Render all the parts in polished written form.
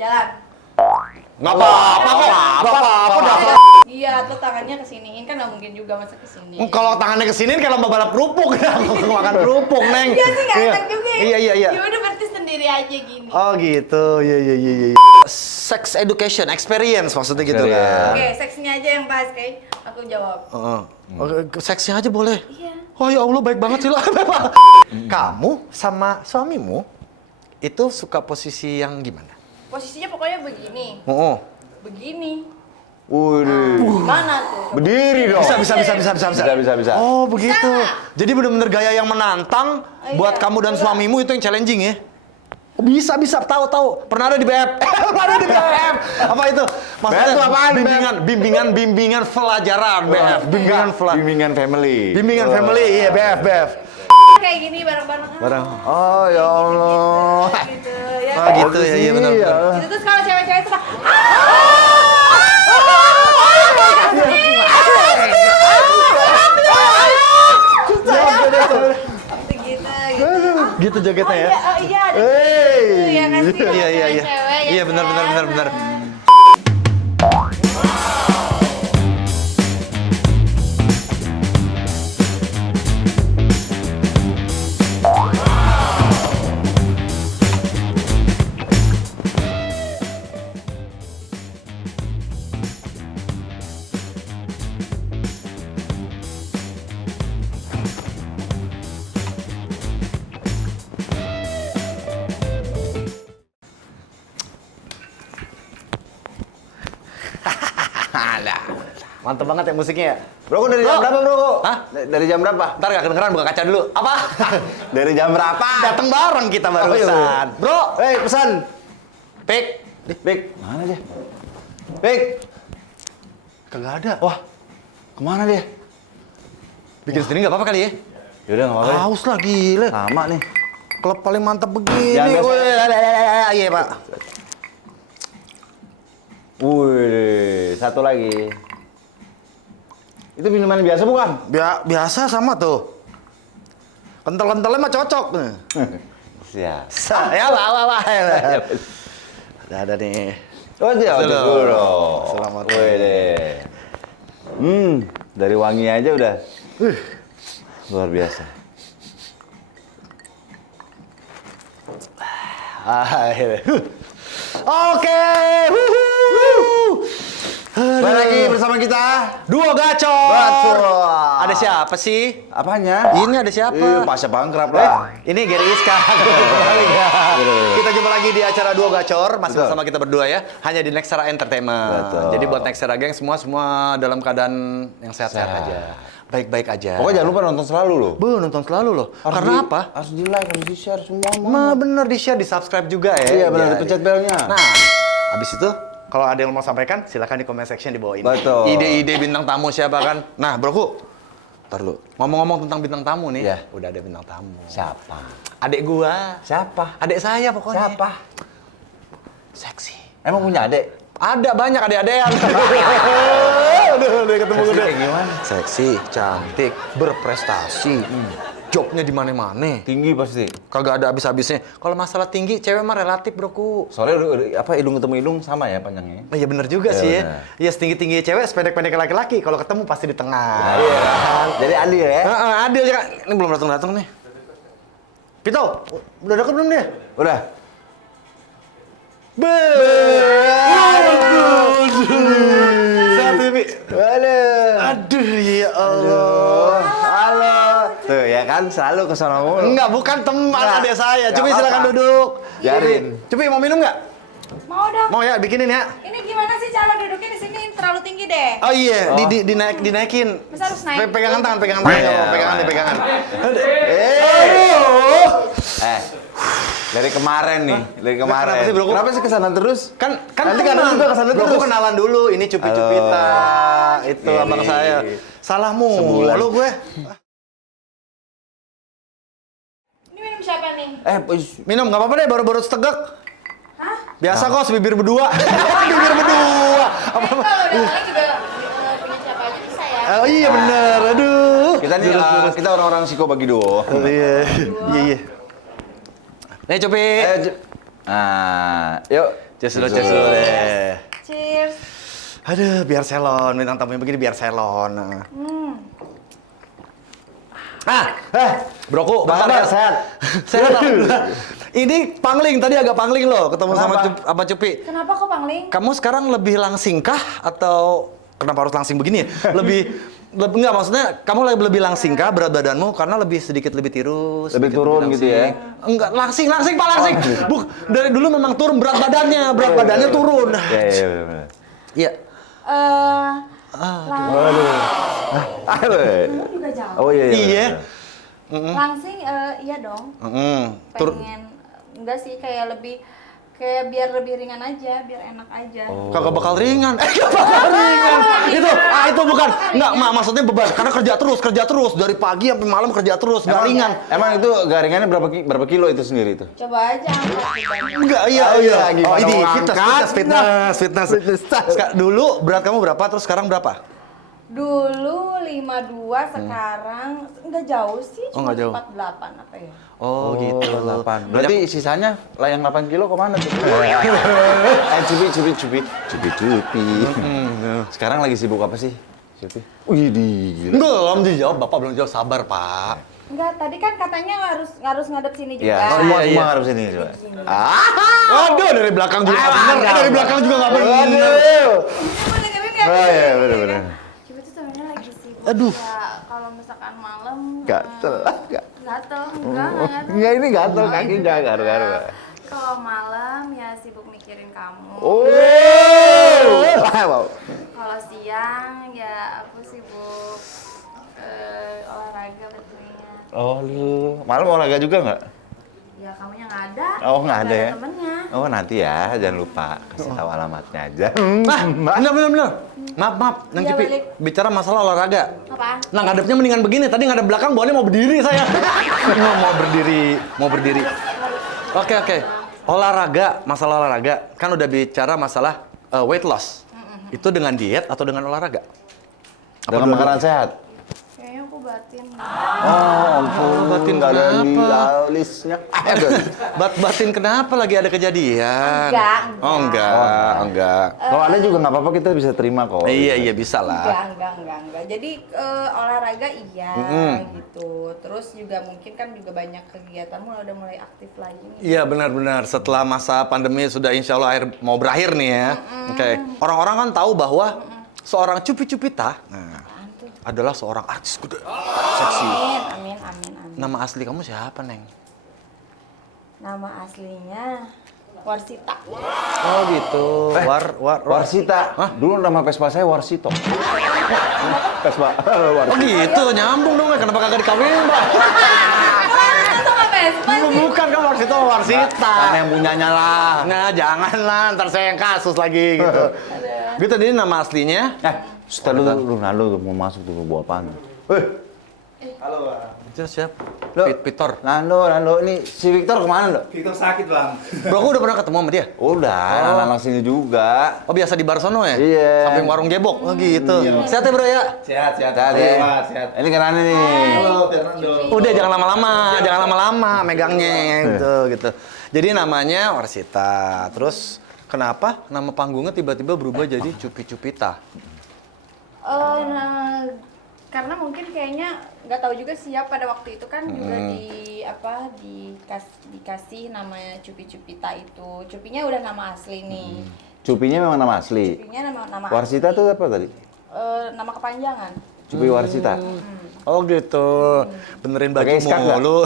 Jalan. Nggak apa-apa kok. Nggak apa-apa. Iya, tuh tangannya kesiniin kan nggak mungkin juga masa kesini. Kalau tangannya kesini kalau mau balap kerupuk, makan kerupuk, Neng. Iya sih nggak enak juga. Iya. Ya udah berarti sendiri aja gini. Oh gitu, iya. Sex education, experience maksudnya gitu kan. Oke, seksnya aja yang bahas kayak aku jawab. Seksnya aja boleh. Iya. Oh ya Allah, baik banget sih lo. Kamu sama suamimu itu suka posisi yang gimana? Posisinya pokoknya begini. Begini. Gimana tuh? Berdiri dong. Bisa. Oh begitu. Jadi benar-benar gaya yang menantang buat Iya. kamu dan suamimu itu yang challenging ya? Bisa, tahu. Pernah ada di BF. Pernah ada di BF. Apa itu? Maksudnya BF itu apaan, bimbingan pelajaran BF. Bimbingan family. Bimbingan family, iya BF. Kayak gini bareng-bareng. Bareng. Oh ya Allah. Gitu ya. Oh gitu ya, iya benar. Itu terus kalau cewek-cewek suka Gitu jogetnya ya. Oh iya, ada Hey. gitu ya kan sih. Iya. Cewek, ya Iya kan? benar. Mantep banget ya musiknya ya. Bro, dari jam berapa, Bro? Hah? Dari jam berapa? Ntar gak kedengeran buka kaca dulu. Apa? Dari jam berapa? Dateng bareng kita barusan. Bro, Hei, pesan. Pik. Pik, mana dia? Pik. Kagak ada. Wah, kemana dia? Bikin sendiri nggak apa-apa kali ya? Yaudah, nggak apa-apa. Haus lah gila. Lama nih. Klub paling mantap begini. Yang biasa. Wih, iya Pak. Wih, satu lagi. Itu minuman biasa bukan? Biasa sama tuh. Kental-kentalnya mah cocok. Siap. Ya lah. Ada nih. Oh, dia dulu. Selamat. Wih deh. Dari wangi aja udah. Luar biasa. Oke. Balik lagi bersama kita. Duo Gacor. Gacor. Ada siapa sih? Apanya? Ini ada siapa? Pasca Bangkrap lah. Ini Gary Iska. Kita jumpa lagi di acara Duo Gacor, masih Betul. bersama kita berdua ya, hanya di Nextera Entertainment. Betul. Jadi buat Nextera Gang semua dalam keadaan yang sehat-sehat aja. Baik-baik aja. Pokoknya jangan lupa nonton selalu loh. Nonton selalu loh. Karena apa? Harus di like, harus di share semua. Bener di-share, di-subscribe juga ya. Iya benar, Jadi. dipencet belnya. Nah, habis itu kalau ada yang mau sampaikan, silakan di comment section di bawah ini. Betul. Ide-ide bintang tamu siapa kan? Nah, broku. Ntar lu. Ngomong-ngomong tentang bintang tamu nih. Ya. Udah ada bintang tamu. Siapa? Adek gua. Siapa? Adek saya pokoknya. Siapa? Seksi. Emang punya adik? Ada banyak adek-adean. Udah ketemu Seksi udah. kayak gimana? Seksi, cantik, berprestasi. Jobnya di mana-mana. Tinggi pasti. Kagak ada habis-habisnya. Kalau masalah tinggi, cewek mah relatif, broku. Soalnya hidung ketemu hidung sama ya panjangnya. Iya bener juga Iya, sih bener. ya. Iya setinggi-tinggi cewek, sependek-pendek laki-laki. Kalau ketemu pasti di tengah. Iya kan? Jadi adil ya? Adil ya. Ini belum datang nih. Pito, udah deket belum dia? Udah. Satu, Pi. Aduh, ya Allah. Halo. Tuh ya kan selalu ke sono mulu. Enggak, bukan teman Nggak. adik saya. Nggak Cupi silakan apa-apa. duduk. Biarin. Cupi mau minum nggak? Mau dong. Mau ya, bikinin ya. Ini gimana sih cara duduknya di sini terlalu tinggi deh. Oh iya, dinaikin. Masa harus naik? Pegangan tangan, pegangan tangan. Iya, Pegangan iya. deh, pegangan. Dari kemarin nih, dari kemarin. Kenapa sih, Bro? Kenapa sih kesana terus? Kan Nanti kadang juga kesana Bro, terus. kenalan dulu. Ini Cupi-Cupita. Itu Ini. abang saya. Salahmu. Sebulan. Lu gue. Ini minum siapa nih? Minum nggak apa-apa deh, baru-baru setegak. Hah? Biasa kok, sebibir berdua. Bibir berdua. Kalau udah balik juga punya siapa aja bisa ya. Oh iya bener, aduh. Kita nih, kita orang-orang psiko bagi duo. Iya. Nih Cupi. Nah, yuk. Cheers dulu deh. Cheers. Aduh, biar salon. Bintang tamunya begini biar salon. Broku, bentar Kabar ya. sehat. Sehat. Ini pangling, tadi agak pangling loh ketemu sama Cupi. Kenapa kok Pangling? Kamu sekarang lebih langsingkah atau kenapa harus langsing begini ya? Enggak, maksudnya kamu lebih langsingkah berat badanmu karena sedikit lebih tirus, Lebih sedikit turun lebih gitu ya? langsing. Enggak, langsing Pak, langsing. Dari dulu memang turun berat badannya turun. Iya, benar. Iya. Kamu juga jauh. Oh iya. Iya. Langsing, iya dong. Tur- Pengen, enggak sih, kayak biar lebih ringan aja, biar enak aja. Kagak bakal ringan. Kagak bakal ringan. Itu bukan. Enggak, maksudnya beban. Karena kerja terus dari pagi sampai malam kerja terus, enggak ringan. Emang itu garingannya berapa kilo itu sendiri itu? Coba aja angkat bebannya. Enggak, iya. Gimana Ini mau angkat? fitness. Dulu berat kamu berapa, terus sekarang berapa? Dulu 52, sekarang enggak jauh sih, Oh, cuma nggak jauh. 48 apa ya? Oh, gitu. 8. Berarti sisanya layang 8 kilo kemana tuh? Cupi. Sekarang lagi sibuk apa sih? Cupi. Wih, gila. Belum dijawab, Bapak belum jawab. Sabar, Pak. Enggak, tadi kan katanya harus ngadep sini juga. Ya, semua harus ini coba. Aduh, dari belakang juga nggak bener. Dari belakang juga nggak bener. Cuma dengerin ya. Oh iya, bener. Coba tuh sebenarnya lagi sibuk. Aduh. Ya, kalau misalkan malam Gatel. gatel, enggak gatel. Enggak, ini gatel kaki garu-garu. Kalau malam ya sibuk mikirin kamu. Oh. Wow. Kalau siang ya aku sibuk olahraga betulnya. Oh, lu. Malam olahraga juga nggak? Ya kamunya nggak ada. Oh, nggak ada ya? Temennya. Oh, nanti ya, jangan lupa kasih tahu alamatnya aja. Bener. Maaf, Nang Iya, Cipi. balik. Bicara masalah olahraga. Apaan? Nah, ngadepnya mendingan begini. Tadi ngadep belakang, bawahnya mau berdiri saya. mau berdiri. Oke. Masalah olahraga. Kan udah bicara masalah weight loss. Itu dengan diet atau dengan olahraga? Dengan makanan sehat. Kayaknya aku batin. Oh, ampun, batin nggak ada di kenapa? listnya. Batin kenapa lagi ada kejadian? Enggak. Oh, enggak. Kalau ada juga nggak apa-apa, kita bisa terima kok. Iya, bisa lah. Enggak. Jadi olahraga iya gitu. Terus juga mungkin kan juga banyak kegiatanmu udah mulai aktif lagi nih. Iya, benar. Setelah masa pandemi sudah insya Allah mau berakhir nih ya. Oke. Orang-orang kan tahu bahwa seorang Cupi-Cupita adalah seorang artis gede, seksi. Amin. Nama asli kamu siapa, Neng? Nama aslinya Warsita. Oh gitu. Warsita. Dulu nama Vespa saya Warsito. Vespa. Oh gitu, nyambung dong. Kenapa kagak dikawinin, Mbak? Itu nggak Vespa sih? Bukan kan Warsito, Warsita. Karena yang punyanya lah. Nah, janganlah, ntar saya yang kasus lagi gitu. Gitu, ini nama aslinya. Setelah lu Nando mau masuk tuh bawa apaan? Halo, Bang. Itu siap? Lo. Pitor. Nando, ini si Victor kemana, Dok? Victor sakit, Bang. Bro, aku udah pernah ketemu sama dia? Udah, anak-anak sini juga. Oh, biasa di Barsono ya? Iya. Samping warung gebok? Oh gitu. Sehat ya, Bro ya? Sehat. Sehat ya? Mas, sehat. Ini kenapa nih? Halo, Fernando. Udah jangan lama-lama megangnya gitu. Jadi namanya Warsita. Terus kenapa nama panggungnya tiba-tiba berubah jadi Cupi-Cupita? Nah, karena mungkin kayaknya nggak tahu juga sih ya, pada waktu itu kan juga dikasih namanya Cupi-Cupita itu. Cupinya udah nama asli nih. Cupinya memang nama asli. Cupinya nama Warsita asli. tuh apa tadi? Nama kepanjangan. Cupi Warsita. Oh gitu. Benerin baju Pakai skak nggak? mulu.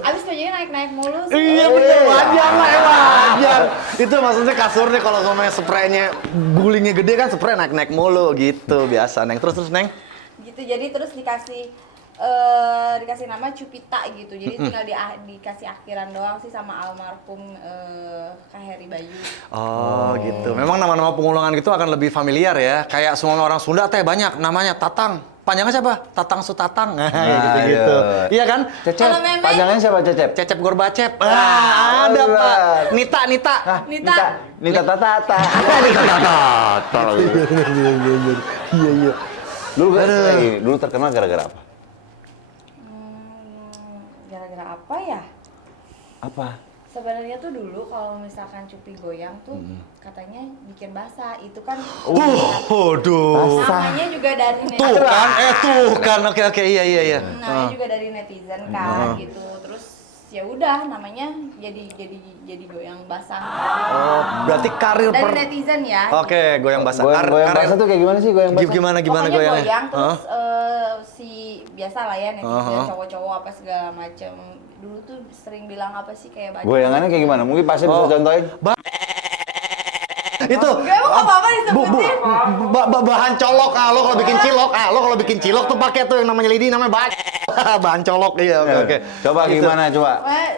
Abis bajunya naik-naik mulu sih. Iya bener, wajar lah, wajar. Itu maksudnya kasurnya kalau sama spraynya gulingnya gede kan spray naik-naik mulu gitu biasa, Neng. Terus Neng? Gitu, jadi terus dikasih nama Cupita gitu. Jadi tinggal dikasih akhiran doang sih sama almarhum Kak Heri Bayu. Oh gitu. Memang nama-nama pengulangan gitu akan lebih familiar ya. Kayak semua orang Sunda teh banyak namanya Tatang. Panjangnya siapa? Tatang Sutatang. Gitu. Iya kan? Cecep. Kalau Memeng? Panjangnya siapa Cecep? Cecep Gorbacep. Ada Pak. Nita. Nita. Nita Tata. Iya. Dulu terkenal gara-gara apa? Gara-gara apa ya? Apa? Sebenarnya tuh dulu kalau misalkan cupi goyang tuh katanya bikin basah. Itu kan Waduh. namanya juga dari Tuh kan, oke, iya. namanya juga dari netizen kan gitu. Terus ya udah namanya jadi goyang basah. Oh, berarti karir Dari netizen ya. Oke, goyang basah. Goyang basah tuh kayak gimana sih goyang basah? Gimana Pokoknya goyangnya? goyang terus Hah? si biasa lah ya netizen cowok-cowok apa segala macem. Dulu tuh sering bilang apa sih kayak baju. Goyangannya kayak gimana? Mungkin Pasnya bisa contohin? Itu Enggak, emang apa-apa disebutin. bahan colok lo kalau bikin cilok lo kalau bikin cilok tuh pakai tuh yang namanya lidi namanya bahan colok iya oke. Coba Gitu. gimana coba? Pokoknya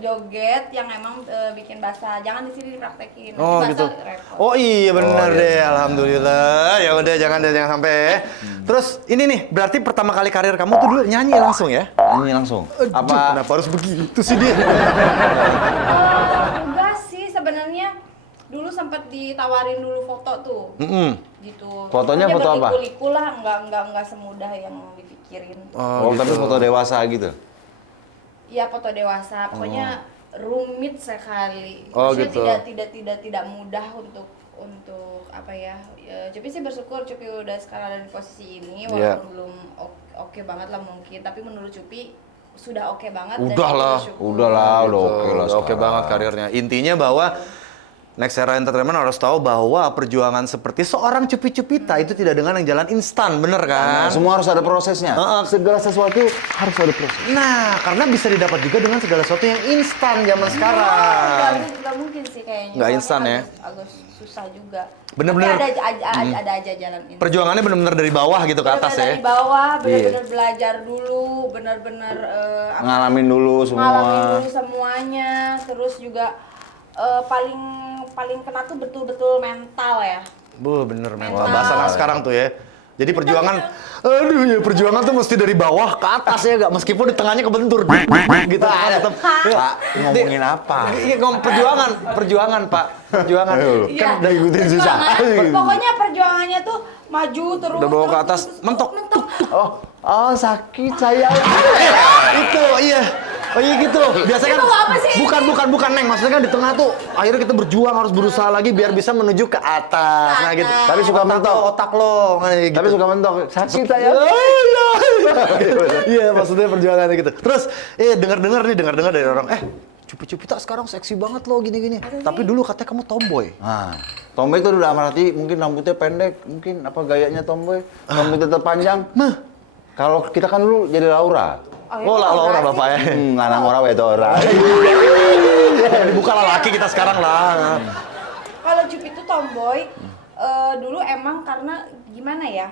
joget yang emang bikin basah. Jangan di sini dipraktekin. Nanti Oh basah gitu. repot. Oh iya benar Oh, iya. deh, alhamdulillah. Ya udah jangan sampai. Terus ini nih, berarti pertama kali karir kamu tuh dulu nyanyi langsung ya? Nyanyi langsung. Apa? Kenapa harus begitu sih dia? Enggak sih sebenarnya dulu sempat ditawarin dulu foto tuh. Gitu. Fotonya foto apa? Berliku-liku lah, enggak semudah yang dipikirin. Oh, tapi foto dewasa gitu. Iya foto dewasa, pokoknya rumit sekali. Oh, Maksudnya gitu. tidak mudah untuk apa ya? Cupi sih bersyukur Cupi udah sekarang ada di posisi ini walaupun Iya. belum oke banget lah mungkin, tapi menurut Cupi sudah oke banget. Udah Cupi lah, bersyukur. udah lah, udah Gitu, oke lah udah oke sekarang. banget karirnya. Intinya bahwa Next Era Entertainment harus tahu bahwa perjuangan seperti seorang Cupi-Cupita itu tidak dengan yang jalan instan, bener kan? Semua harus ada prosesnya. Segala sesuatu harus ada proses. Nah, karena bisa didapat juga dengan segala sesuatu yang instan zaman sekarang. Nggak mungkin sih kayaknya. Nggak Soalnya instan ya? Agak susah juga. Bener-bener. Tapi ada aja jalan instan. Perjuangannya bener-bener dari bawah gitu ke atas ya. Dari bawah, benar-benar belajar dulu, benar-benar Ngalamin dulu semua. ngalamin dulu semuanya, terus juga paling kena tuh betul-betul mental ya. Bener men. Mental. Wah, bahasa anak sekarang tuh ya. Jadi perjuangan tuh mesti dari bawah ke atas ya, gak meskipun di tengahnya kebentur gitu kan tetap. Pak, ngomongin apa? Iya, perjuangan Pak. Perjuangan. Iya. Udah ikutin susah. Pokoknya perjuangannya tuh maju terus. Udah bawa ke terus, atas, terus, mentok. Oh sakit saya. Itu iya. Oh iya gitu. Biasanya Itu apa sih bukan Neng. Maksudnya kan di tengah tuh akhirnya kita berjuang harus berusaha lagi biar bisa menuju ke atas. Nah gitu. Tapi suka mentok. Otak lo. Nah, gitu. Tapi suka mentok. Sakit saya. Iya, maksudnya perjuangannya gitu. Terus dengar dari orang, Cupi-Cupita sekarang seksi banget lo gini-gini. Tapi dulu katanya kamu tomboy. Nah, tomboy itu udah arti mungkin rambutnya pendek, mungkin apa gayanya tomboy, rambutnya terpanjang. Kalau kita kan dulu jadi Laura. Oh, Laura bapak ya. Lanang orang itu orang. Dibuka lah laki kita sekarang lah. Kalau Cupi itu tomboy, dulu emang karena gimana ya?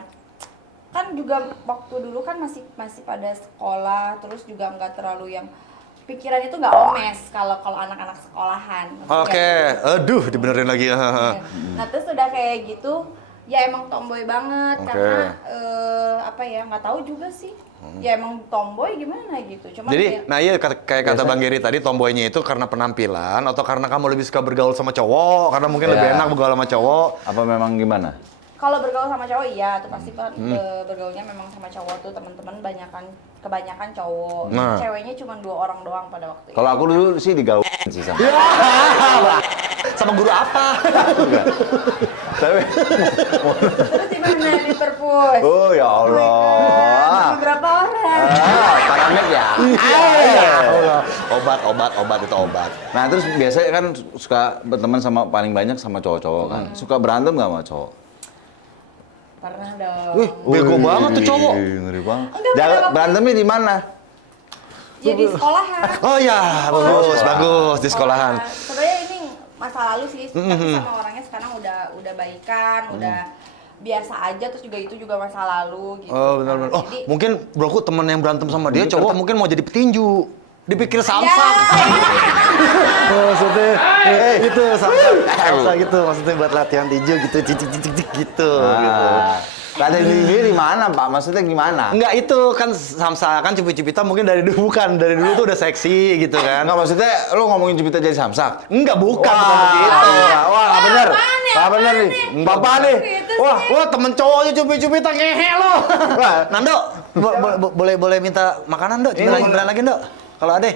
Kan juga waktu dulu kan masih pada sekolah, terus juga nggak terlalu yang pikiran itu nggak omes kalau anak-anak sekolahan. Oke, aduh dibenerin lagi. Nah terus udah kayak gitu, ya emang tomboy banget Oke. karena apa ya nggak tahu juga sih. Ya emang tomboy gimana gitu. Cuman Jadi, nah iya kayak kata Bang Geri tadi, tomboynya itu karena penampilan atau karena kamu lebih suka bergaul sama cowok? Karena mungkin lebih enak bergaul sama cowok. Apa memang gimana? kalau bergaul sama cowok iya tuh pasti kan bergaulnya memang sama cowok tuh teman-teman kebanyakan cowok. Nah. Ceweknya cuma 2 orang doang pada waktu itu. Kalau aku dulu sih digaul sih sama. Sama guru apa? Tapi Terus di mana di perpus? oh ya Allah. Sama berapa orang? Paramek ya. Obat itu obat. Nah terus biasanya kan suka berteman sama paling banyak sama cowok-cowok kan. Suka berantem nggak sama cowok? Pernah dong. Wih, bego banget tuh cowok. Ih, ngeri banget. Enggak, Berantemnya di mana? Ya di sekolahan. Oh ya, bagus di sekolahan. Sebenarnya ini masa lalu sih, tapi sama orangnya sekarang udah baikan, udah biasa aja, terus juga itu juga masa lalu gitu. Oh benar-benar. Oh Jadi, mungkin broku temen yang berantem sama dia cowok mungkin mau jadi petinju. Dipikir samsak. Maksudnya itu samsak gitu maksudnya buat latihan tinju gitu gitu. Ada di mana Pak? Maksudnya gimana? Enggak itu kan samsak kan Cupi-Cupita mungkin dari dulu tuh udah seksi gitu kan. Enggak maksudnya lu ngomongin Cupita jadi samsak? Enggak bukan Wah, begitu. wah nggak bener. apaan nih, Nggak bener nih. Papa nih. Gitu Wah, sih. Wah temen cowoknya Cupi-Cupita ngehe lo. Nando boleh minta makanan Dok? Cemilan lagi Dok. Kalau ada.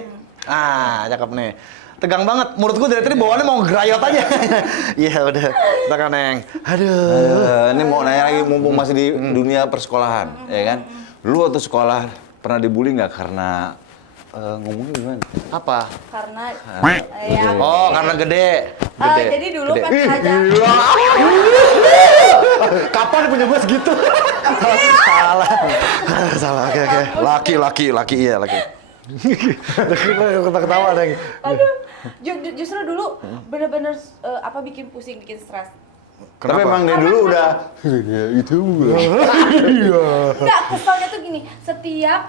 Ah cakep nih. tegang banget. Menurut gue dari tadi bawaannya mau gerayot aja. Iya udah, tekan Neng. Aduh. Ini mau nanya lagi, mumpung masih di dunia persekolahan, ya kan? Lu waktu sekolah pernah dibully nggak karena ngomongnya gimana? Apa? Karena ya. Oh, karena gede. Jadi dulu kan pelajaran. Kapan punya gue segitu? Salah. Salah. Oke. Laki iya laki. Ketawa Neng. Aduh, justru dulu bener-bener bikin pusing, bikin stres. Tapi emang dari dulu udah itu. Enggak, keselnya tuh gini, setiap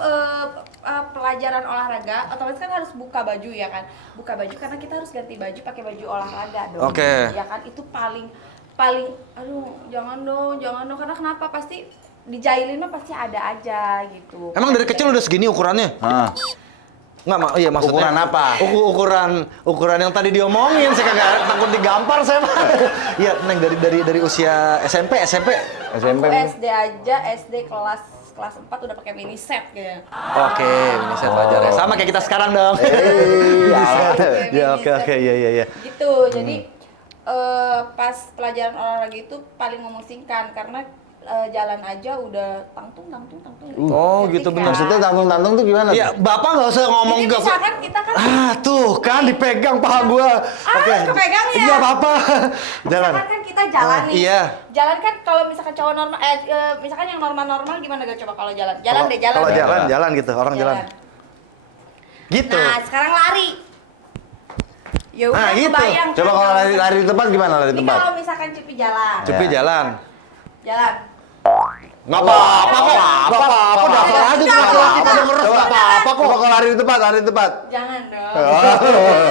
pelajaran olahraga otomatis kan harus buka baju ya kan. Buka baju karena kita harus ganti baju pakai baju olahraga dong. Oke. Ya kan, itu paling aduh, jangan dong karena kenapa pasti dijailin mah pasti ada aja gitu. Emang dari kecil udah segini ukurannya? Hah. Nggak, iya maksudnya. Ukuran apa? Ukuran yang tadi diomongin, saya kagak takut digampar saya mah. Iya, Neng dari usia SMP. Aku SD aja, SD kelas 4 udah pakai mini set kayaknya. Oke, ini saya wajar ya. Sama kayak kita sekarang dong. Ya, oke, iya. Gitu, jadi pas pelajaran olahraga itu paling memusingkan karena jalan aja udah tangtung. Oh, Ngerti gitu kan? benar. Maksudnya tangtung-tangtung tuh gimana? Iya, Bapak nggak usah ngomong Jadi ke... misalkan kita kan Tuh kan dipegang paha gua. kepegang ya? Iya, apa-apa. Jalan. misalkan kan kita jalan nih. Iya. Jalan kan kalau misalkan cowok normal misalkan yang normal gimana gak coba kalau jalan? Jalan. Kalau jalan gitu, orang jalan. Gitu. Nah, sekarang lari. Ya udah Nah, gitu. kebayang. Coba kalau lari di tempat gimana lari di Ini tempat? kalau misalkan Cipi jalan. Cepi jalan. Jalan. Nggak apa-apa kok. Nggak apa-apa, dasar aja tuh laki-laki pada ngeres. Nggak apa-apa kok. Coba kalau lari di tempat. Jangan dong.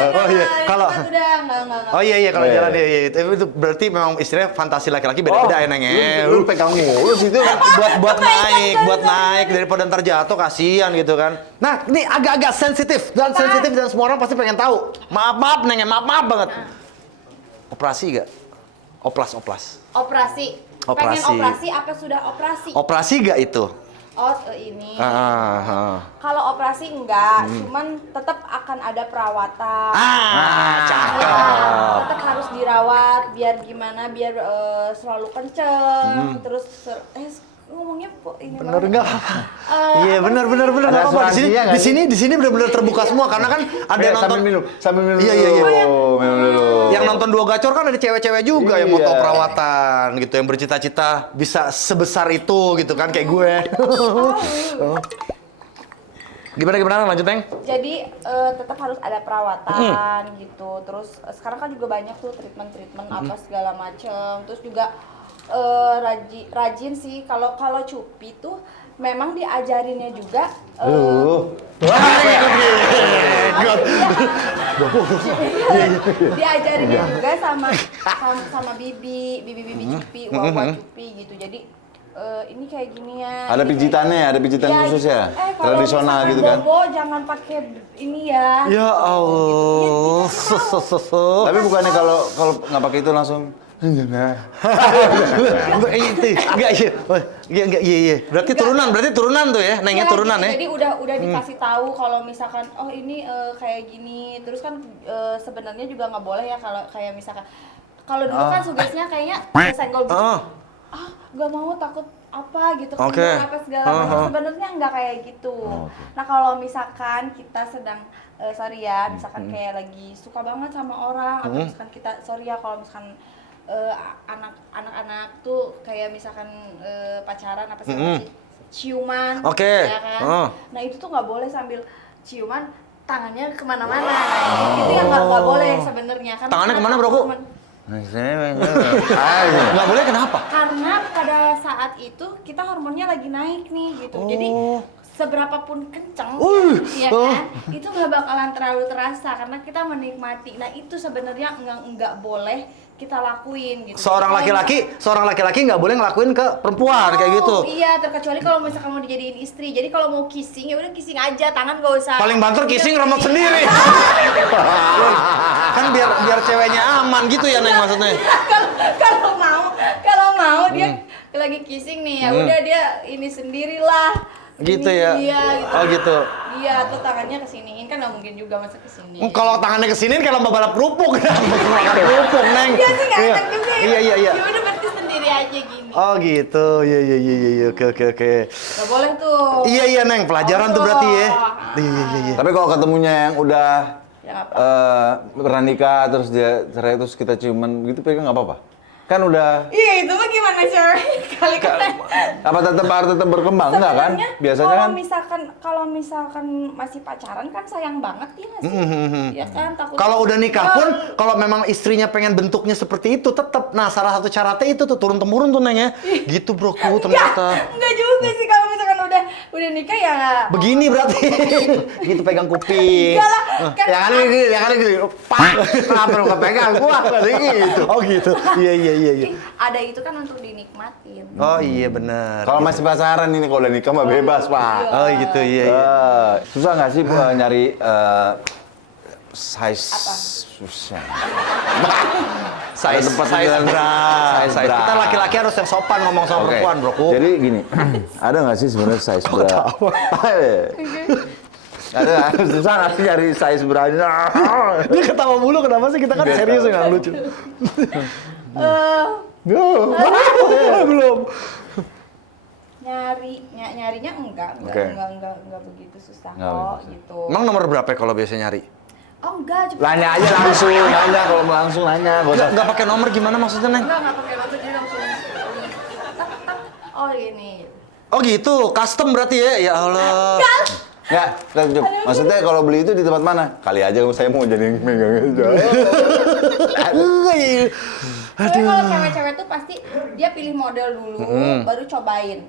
Oh iya, kalau- udah enggak. Oh iya kalau Iya, jalan iya. iya. Itu berarti memang istilahnya fantasi laki-laki beda-beda ya Neng ya. Lu pegang mulu situ kan. buat naik daripada ntar jatuh kasihan gitu kan. Nah, ini agak-agak sensitif dan semua orang pasti pengen tahu. Maaf Neng, maaf banget. Operasi gak? Oplas. Operasi. Operasi. Pengen operasi apa sudah operasi? Operasi gak itu? Oh, ini. Ah. Kalau operasi enggak, cuman tetap akan ada perawatan. Cakep. Tetap harus dirawat biar gimana? Biar selalu kenceng. Terus ngomongnya kok ini Bener banget. enggak? Iya benar. Ada Nggak apa-apa. asuransinya nggak Di sini benar-benar terbuka semua karena kan ada yang nonton. Sambil minum. Iya. Minum dulu. Yang nonton Dua Gacor kan ada cewek-cewek juga yang mau Iya. tahu perawatan gitu, yang bercita-cita bisa sebesar itu gitu kan kayak gue. Gimana lanjut Neng? Jadi tetap harus ada perawatan gitu. Terus sekarang kan juga banyak tuh treatment apa segala macem. Terus juga rajin sih kalau Cupi tuh memang diajarinnya juga diajarinnya juga sama bibi Cupi, wawa Cupi gitu. Jadi ini kayak gini ya. Ada pijitannya, ada pijitan khusus ya? Tradisional gitu kan? Bobo jangan pakai ini ya. Ya Allah. Tapi bukannya kalau nggak pakai itu langsung Enggak iya. Berarti turunan tuh ya, Nengnya Iya, turunan gitu. ya. Jadi udah dikasih tagu kalau misalkan oh ini kayak gini. Terus kan sebenarnya juga nggak boleh ya kalau kayak misalkan kalau dulu kan sugestinya kayaknya senggol gitu. Nggak mau takut apa gitu kan Oke. apa segala macam. Sebenarnya nggak kayak gitu. Nah, kalau misalkan kita sedang misalkan kayak lagi suka banget sama orang atau misalkan kita kalau misalkan anak-anak tuh kayak misalkan pacaran apa sih ciuman, Oke. ya kan? Nah itu tuh nggak boleh sambil ciuman tangannya kemana-mana. Nah, itu yang nggak boleh sebenarnya. Kan Tangannya kemana, Bro? Nggak boleh kenapa? Karena pada saat itu kita hormonnya lagi naik nih gitu. Jadi seberapapun kenceng, ya kan, itu nggak bakalan terlalu terasa karena kita menikmati. Nah itu sebenarnya nggak boleh kita lakuin gitu. Seorang laki-laki nggak boleh ngelakuin ke perempuan kayak gitu. Iya, terkecuali kalau misalkan mau dijadiin istri. Jadi kalau mau kissing ya udah kissing aja, tangan gak usah. Paling banter kissing remote sendiri. Kan biar ceweknya aman gitu ya Neng maksudnya. Kalau mau dia lagi kissing nih ya udah dia ini sendirilah. Gitu ya? Iya, gitu. Oh gitu. Iya, tuh tangannya kesiniin kan nggak mungkin juga masa kesini. Kalau tangannya kesini kan lomba balap kerupuk. Makan kerupuk, Neng. Iya sih nggak enak juga ya. Iya. Ya udah berarti sendiri aja gini. Oh gitu. Iya. Oke. Gak boleh tuh. Iya, Neng. Pelajaran tuh berarti ya. Iya. Tapi kalau ketemunya yang udah Yang apa? pernah nikah terus dia cerai terus kita ciuman gitu pegang nggak apa-apa? Kan udah Iya itu mah gimana cewek kali-kali. apa tetap berkembang enggak kan? Sebenarnya Biasanya kan kalau misalkan masih pacaran kan sayang banget ya nggak sih? Ya kan takut. Kalau udah nikah pun, kalau memang istrinya pengen bentuknya seperti itu, tetap. Nah, salah satu syaratnya itu tuh turun temurun tuh, Neng ya. Gitu, broku ternyata. Enggak juga sih kalau misalkan udah nikah ya nggak. Begini berarti. Gitu pegang kuping. Enggak lah. Kan ya kan gini, pak, kenapa lu nggak pegang gua gitu. Oh gitu. Iya. ada itu kan untuk dinikmatin. Oh iya benar. Kalau masih pacaran ini kalau udah nikah mah bebas, Pak. Oh gitu, iya. Susah nggak sih nyari size susah. Size bra. Size. Kita laki-laki harus yang sopan ngomong sama Oke. perempuan, bro. Jadi gini, ada nggak sih sebenarnya size bra? Ada nggak? Susah nggak sih nyari size bra-nya? Dia ketawa mulu, kenapa sih? Kita kan Beta. serius nggak lucu. Belum. Nyarinya enggak Oke. enggak begitu susah Nggak kok begitu. gitu. Emang nomor berapa kalau biasa nyari? Oh enggak, cepet. Nanya aja langsung, nanya kalau mau langsung nanya, nggak usah. Nggak pakai nomor gimana maksudnya, Neng? Enggak pakai waktu jadi langsung tak. Oh ini. Oh gitu, custom berarti ya? Ya Allah. Nggak, Cuk. Maksudnya kalau beli itu di tempat mana? Kali aja saya mau jadi megang aja. Tapi kalau cewek-cewek tuh pasti dia pilih model dulu, baru cobain.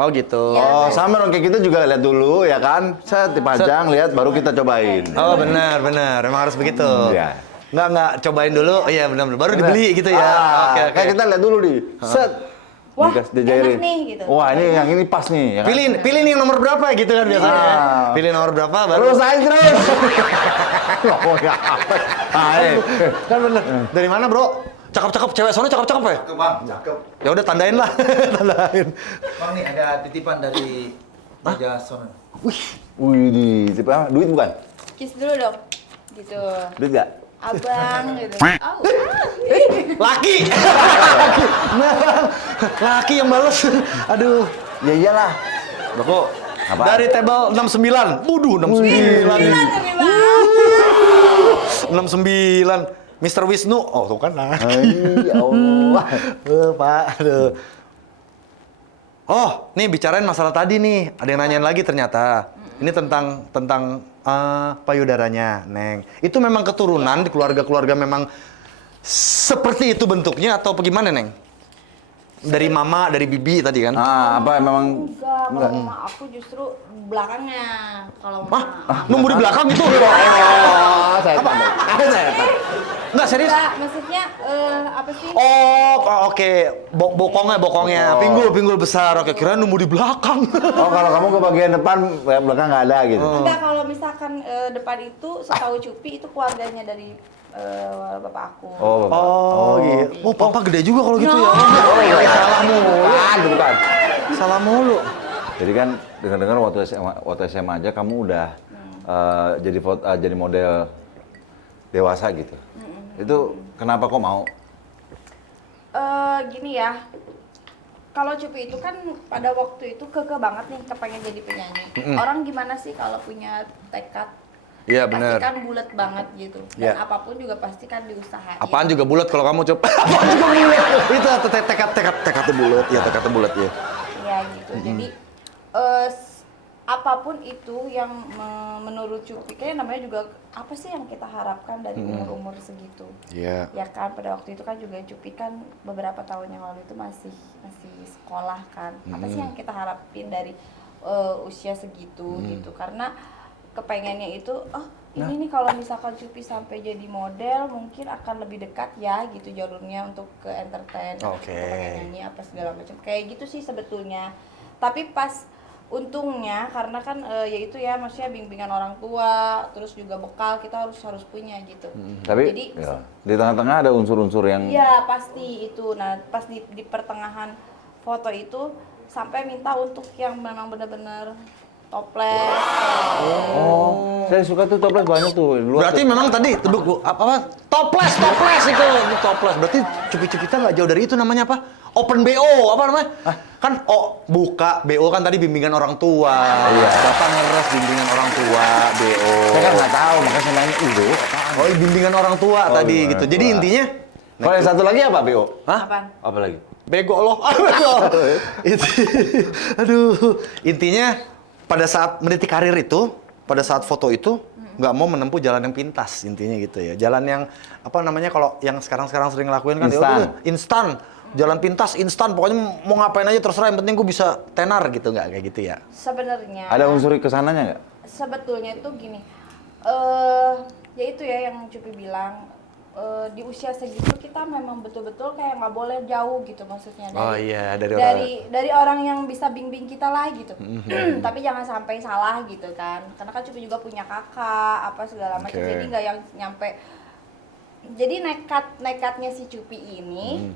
Oh gitu. Ya. Oh, sama dong kayak gitu juga lihat dulu ya kan. Set dipajang, lihat baru kita cobain. Oh benar. Emang harus begitu. Iya. Nggak cobain dulu. Oh iya benar. Baru dibeli gitu ya. Oke. Kayak kita lihat dulu di. Set. Wah, Dijairin. enak nih, gitu. Wah, ini yang ini pas nih, ya kan? Pilih nih yang nomor berapa gitu kan biasanya. Pilih nomor berapa baru. Terus saya terus. Oh ya. Kan bener. Dari mana, Bro? Cakep-cakep, cewek sono cakep-cakep ya? Cakep bang, cakep. Ya udah tandain lah. Tandain. Bang nih ada titipan dari Raja Sono. Wih, di tipe apa? Duit bukan? Kiss dulu dong. Gitu. Duit nggak? Abang gitu. Laki. Laki yang bales. Aduh. Ya iyalah. Bro, Apa? dari table 69. Waduh, 69 nih. 69. Mr. Wisnu. Oh, tuh kan laki. Ya Allah. Pak, aduh. Oh, nih bicarain masalah tadi nih. Ada yang nanyain lagi ternyata. Ini tentang payudaranya, Neng. Itu memang keturunan di keluarga-keluarga memang seperti itu bentuknya atau bagaimana, Neng? Dari mama, dari bibi tadi kan? Apa memang Enggak, kalau mama aku justru belakangnya. Kalau mama. Nunggu di belakang itu? saya tahu. Saya tahu. Enggak, serius? Enggak, maksudnya apa sih? Oh, oke. Bokongnya. Pinggul besar. Oke, kira nunggu di belakang. Oh, kalau kamu ke bagian depan, belakang nggak ada gitu. Enggak, kalau misalkan depan itu setahu Cupi itu keluarganya dari bapak aku. Oh, Bapak. Oh, gitu. Oh, papa gede juga kalau gitu ya. Oh, iya. Salah mulu. Bukan. Salah mulu. Jadi kan dengar-dengar waktu SMA aja kamu udah jadi model dewasa gitu. Itu kenapa kok mau? Gini ya. Kalau Cupi itu kan pada waktu itu kekeh banget nih kepengen jadi penyanyi. Orang gimana sih kalau punya tekad? Iya, Pasti benar. kan bulat banget gitu. Dan Iya. apapun juga pasti kan diusahain. Apaan juga bulat kalau kamu coba. Apaan juga bulat. Itu tekadnya bulat. Iya, tekadnya bulat ya. Iya gitu. Jadi apapun itu yang menurut Cupi kayaknya namanya juga apa sih yang kita harapkan dari umur-umur segitu. Iya. Ya kan pada waktu itu kan juga Cupi kan beberapa tahun yang lalu itu masih sekolah kan. Apa sih yang kita harapin dari usia segitu gitu. Karena kepengennya itu ini nih kalau misalkan Cupi sampai jadi model mungkin akan lebih dekat ya gitu jalurnya untuk ke entertain, Oke. pengen nyanyi apa segala macam kayak gitu sih sebetulnya. Tapi pas untungnya karena kan yaitu ya maksudnya bimbingan orang tua terus juga bekal kita harus punya gitu. Tapi Jadi ya, di tengah-tengah ada unsur-unsur yang iya pasti itu. Nah pas di pertengahan foto itu sampai minta untuk yang memang bener-bener toples. Oh, saya suka tuh toples banyak tuh. Di luar Berarti tuh. memang tadi tebuk apa? Toples itu toples. Berarti cupi-cupita nggak jauh dari itu namanya apa? Open BO apa namanya? Kan buka BO kan tadi bimbingan orang tua. Iya. Bapak ngeres bimbingan orang tua BO. Saya kan nggak tahu, makanya saya nanya itu. Oh, bimbingan orang tua Oh, tadi bimbingan gitu. orang Jadi tua. intinya Kalau yang satu lagi apa, BO? hah? Apaan? Apa lagi? Bego loh. Aduh. Intinya pada saat meniti karir itu, pada saat foto itu nggak mau menempuh jalan yang pintas intinya gitu ya. Jalan yang apa namanya kalau yang sekarang sering lakuin kan Instan. ya udah, instan. Jalan pintas instan pokoknya mau ngapain aja terserah yang penting gue bisa tenar gitu nggak kayak gitu ya. Sebenarnya Ada unsur kesananya nggak? sebetulnya itu gini, ya itu ya yang Cupi bilang, di usia segitu kita memang betul-betul kayak nggak boleh jauh gitu maksudnya Oh iya, dari dari orang yang bisa bimbing kita lah gitu. Tapi jangan sampai salah gitu kan, karena kan Cupi juga punya kakak apa segala macam, Oke. jadi nggak yang nyampe. Jadi nekatnya si Cupi ini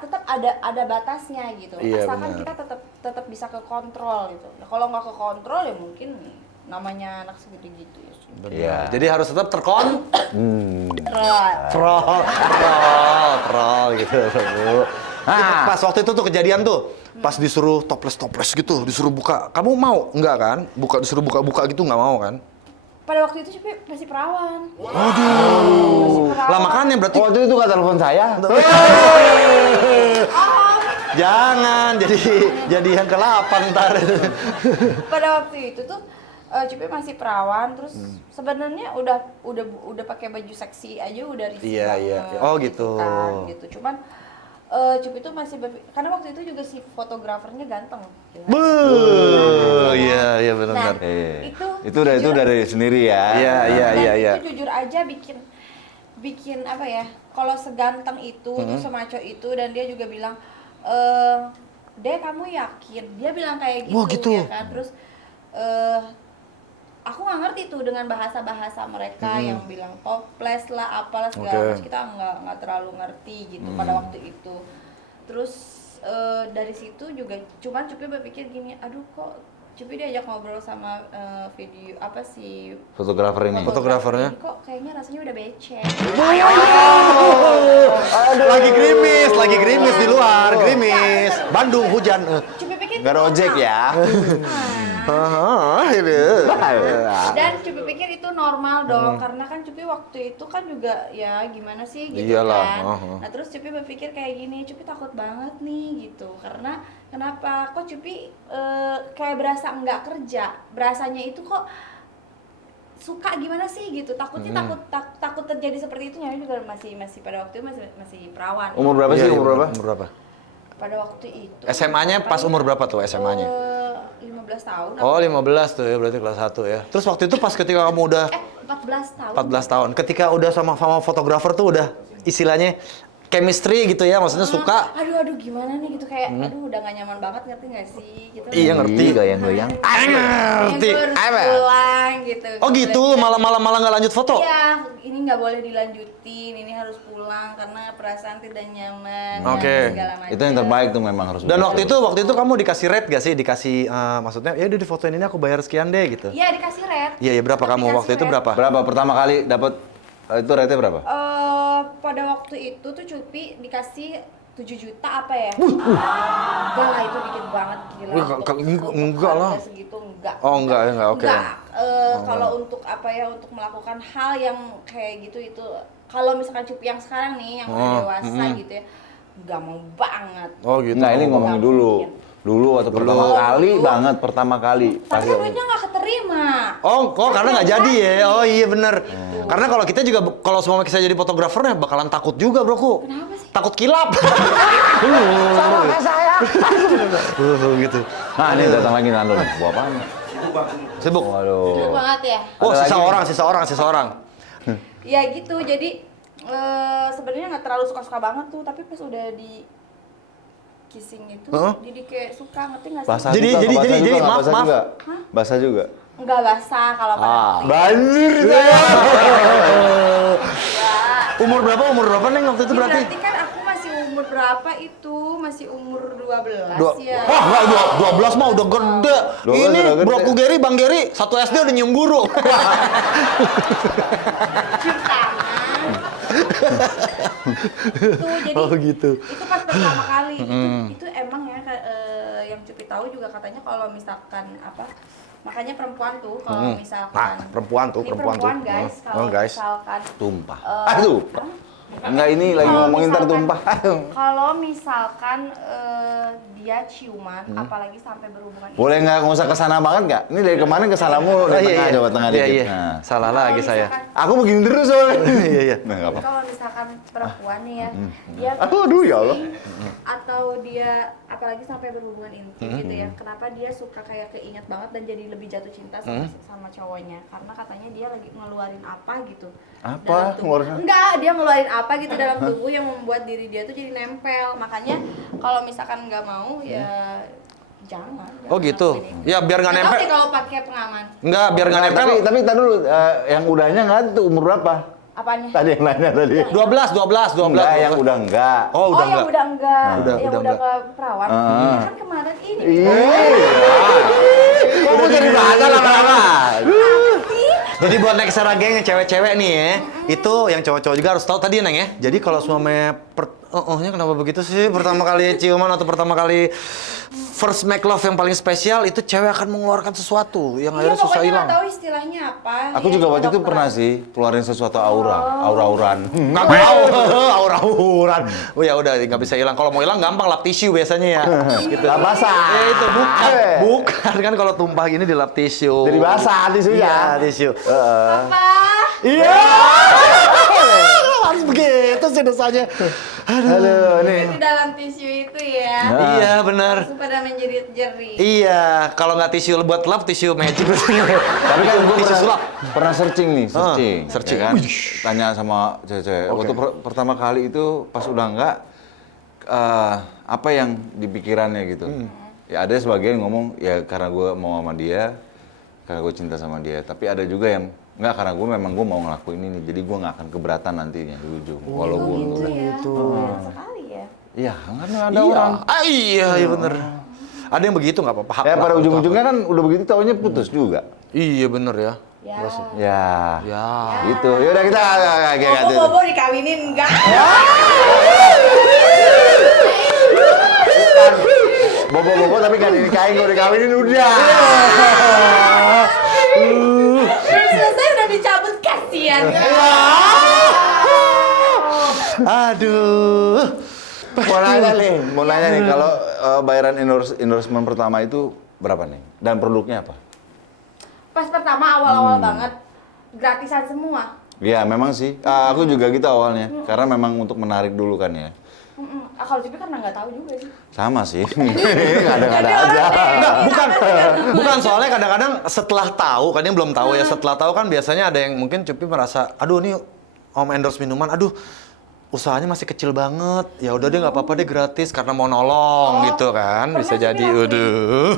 tetap ada batasnya gitu. Iya, Asalkan benar. kita tetap bisa ke kontrol gitu. Nah, kalau nggak ke kontrol ya mungkin namanya anak segede gitu ya. Benar. Iya. Jadi harus tetap terkontrol. Kontrol. Troll gitu. Bu. Ah. Pas waktu itu tuh kejadian tuh, pas disuruh toples gitu, disuruh buka. Kamu mau? Enggak kan? Disuruh buka gitu nggak mau kan? Pada waktu itu Cupi masih perawan. Aduh. Lah makanya berarti Waktu itu nggak telepon saya. jangan jadi yang ke-8 ntar. Pada waktu itu tuh Cupi masih perawan, terus sebenarnya udah pakai baju seksi aja udah risih Iya, banget, iya. Oh, gitu. kan, gitu. Cuman Cupi tuh masih karena waktu itu juga si fotografernya ganteng. Iya benar. Nah, Itu dari sendiri ya. Iya, Dan iya. itu jujur aja bikin apa ya? Kalau seganteng itu, terus semaco itu, dan dia juga bilang, Deh kamu yakin? Dia bilang kayak gitu, Wah, gitu. ya kan? Terus aku nggak ngerti tuh dengan bahasa mereka yang bilang toples lah, apalah segala Oke. macam, kita nggak terlalu ngerti gitu pada waktu itu. Terus dari situ juga, cuman Cupi berpikir gini, aduh kok Cupi diajak ngobrol sama video apa sih Fotografer ini. Fotografernya? ini kok kayaknya rasanya udah becek. Lagi gerimis di luar, gerimis. Bandung hujan. Cupi pikir Nggak itu ojek normal. ya. Ini. Dan Cupi pikir itu normal dong, karena kan Cupi waktu itu kan juga ya gimana sih gitu Iyalah, kan. Nah terus Cupi berpikir kayak gini, Cupi takut banget nih gitu, karena kenapa? Kok Cupi kayak berasa nggak kerja, berasanya itu kok suka gimana sih gitu, takutnya takut terjadi seperti itu. Nyari juga masih pada waktu itu masih perawan. Umur berapa sih? Umur berapa? Umur berapa? Pada waktu itu SMA-nya pas umur berapa tuh SMA-nya? 15 tahun. Oh 15 tuh ya, berarti kelas 1 ya. Terus waktu itu pas ketika kamu udah 14 tahun. 14 tahun, ketika udah sama fotografer tuh udah istilahnya chemistry gitu ya, maksudnya suka. Aduh gimana nih gitu, kayak aduh udah gak nyaman banget, ngerti gak sih gitu. Iya, ngerti. Goyang-goyang. Ngerti. Gue harus pulang gitu. Oh gitu, malah nggak lanjut foto? Iya, ini nggak boleh dilanjutin, ini harus pulang karena perasaan tidak nyaman. Oke. dan segala macam. Itu yang terbaik tuh memang harus. Dan begitu. waktu itu kamu dikasih rate gak sih? Dikasih maksudnya ya udah di fotoin ini aku bayar sekian deh gitu. Iya dikasih red. Iya, berapa kamu Dikasih waktu itu red. berapa? Berapa pertama kali dapat itu rate-nya berapa? Pada waktu itu tuh Cupi dikasih 7 juta apa ya? Enggak lah, itu dikit banget gila. Wih, enggak lah. harga segitu enggak. Oh, enggak ya, enggak, oke. Enggak. Kalau untuk apa ya, untuk melakukan hal yang kayak gitu itu, kalau misalkan Cupi yang sekarang nih yang udah dewasa gitu ya, enggak mau banget. Oh gitu. Nah, ini ngomongin Nggak dulu. mungkin. Dulu waktu pertama kali banget, pertama kali. Tapi kan duitnya nggak keterima. Oh, kok karena nggak jadi ya? Oh iya bener. Karena kalau kita juga, kalau semua kita jadi fotografernya bakalan takut juga bro. Kenapa sih? Takut kilap. Sama kayak saya. Gitu. Nah, ini datang lagi Nando nih. Buat apaan? Sibuk. Sibuk Waduh. banget ya. Oh, Ada sisa orang. Ya gitu, jadi sebenarnya nggak terlalu suka-suka banget tuh, tapi pas udah di kissing itu, jadi kayak suka, ngerti nggak sih? Basah Jadi- juga, jadi- nggak basah jadi- juga, nggak maaf, basah maaf. juga. Hah? Basah juga. Nggak basah kalau pada waktu itu. Banjir Umur berapa Neng waktu itu berarti? Berarti kan aku masih umur berapa itu? Masih umur 12 ya. Wah, enggak, 12 mah udah gede. 12 Ini udah gede. broku Gary, Bang Gary, 1 SD udah nyium guru. Cium tangan. Tuh, jadi Oh, gitu. itu pas pertama kali. Itu emang ya yang Cupi tahu juga katanya kalau misalkan apa? Makanya perempuan tuh kalau misalkan Nah, perempuan tuh, ini perempuan tuh. guys, Oh, kalau guys. misalkan Tumpah. Eh, Aduh. Enggak, ini lagi Kalau ngomongin ntar misalkan- tumpah. Kalau misalkan dia ciuman, apalagi sampai berhubungan Boleh nggak usah kesana banget nggak? Ini dari kemarin kesana mulu, dari tengah Jawa Tengah Iya, dikit. iya. Nah. Salah Kalau lagi saya. misalkan- Aku begini terus soalnya. Iya, iya. Nah, nggak apa. Kalau misalkan perempuan nih ya, dia Aduh, ya Allah. atau dia apalagi sampai berhubungan intim gitu ya. Kenapa dia suka kayak keinget banget dan jadi lebih jatuh cinta sama cowoknya? Karena katanya dia lagi ngeluarin apa gitu. Apa? dalam tubuh. Ngeluarin? Enggak, dia ngeluarin apa gitu dalam tubuh yang membuat diri dia tuh jadi nempel. Makanya kalau misalkan nggak mau ya jangan. Oh gitu. lakuin itu. Ya biar nggak Nggak tahu nempel. sih kalau pakai pengaman. Enggak, biar nggak nempel. Tapi tar dulu, yang udahnya nggak tuh umur berapa? Apanya? Tadi yang nanya tadi. 12. Enggak, yang udah enggak. Oh, udah yang enggak. udah enggak, Udah yang udah enggak. enggak perawan. Ah. Kan kemarin ini. Kamu jadi bahasa lama-lama. Jadi buat next era geng yang cewek-cewek nih ya, itu yang cowok-cowok juga harus tahu tadi Neng ya. Jadi kalau suaminya nya kenapa begitu sih? Pertama kali ciuman atau pertama kali first make love yang paling spesial itu cewek akan mengeluarkan sesuatu yang Iya, akhirnya susah pokoknya hilang. nggak tahu istilahnya apa. Aku Iya, juga waktu itu kedokteran. pernah sih keluarin sesuatu aura-auran. Nggak tahu, aura-auran. Oh ya udah nggak bisa hilang. Kalau mau hilang gampang lap tisu biasanya ya. Gitu. Lap basah. Itu bukan kan kalau tumpah gini di lap tisu. Jadi basah tisunya. Iya, tisu. Apa? Iya. Harus begitu sih dosanya. Aduh, nih. Di dalam tisu itu ya. Iya benar. Langsung pada menjerit-jerit. Iya, kalau nggak tisu buat lap, tisu magic. Tapi kan gue tisu sulap. pernah searching nih, searching. searching. Ya kan? Tanya sama cewek-cewek. Waktu pertama kali itu pas udah enggak, apa yang di pikirannya gitu. Ya ada sebagian ngomong, ya karena gue mau sama dia, karena gue cinta sama dia. Tapi ada juga yang, enggak karena gue memang gue mau ngelakuin ini, jadi gue nggak akan keberatan nantinya di ujung. Walaupun Gitu ya. Banyak sekali ya. iya, kan ada orang. Iya bener. Ada yang begitu nggak apa-apa. Ya pada ujung-ujungnya kan udah begitu taunya putus juga. Iya bener ya. Ya. Ya. Ya. Gitu. Ya udah kita kayak gitu. Bobo dikawinin enggak? Bobo-bobo tapi gak dinikahin, kalau dikawinin udah. Belum selesai udah dicabut kasihan. Aduh. Mau nanya nih, kalau bayaran endorsement pertama itu berapa nih? Dan produknya apa? Pas pertama awal-awal banget gratisan semua. Ya memang sih, aku juga gitu awalnya. Karena memang untuk menarik dulu kan ya. Kalau Cipi karena nggak tahu juga sih. Sama sih, ada-ada aja. Enggak, bukan soalnya kadang-kadang setelah tahu, kan dia belum tahu ya, setelah tahu kan biasanya ada yang mungkin Cupi merasa, aduh nih om endorse minuman, aduh usahanya masih kecil banget, ya udah deh nggak apa-apa deh gratis karena mau nolong gitu kan, bisa pernah jadi, Cupi aduh.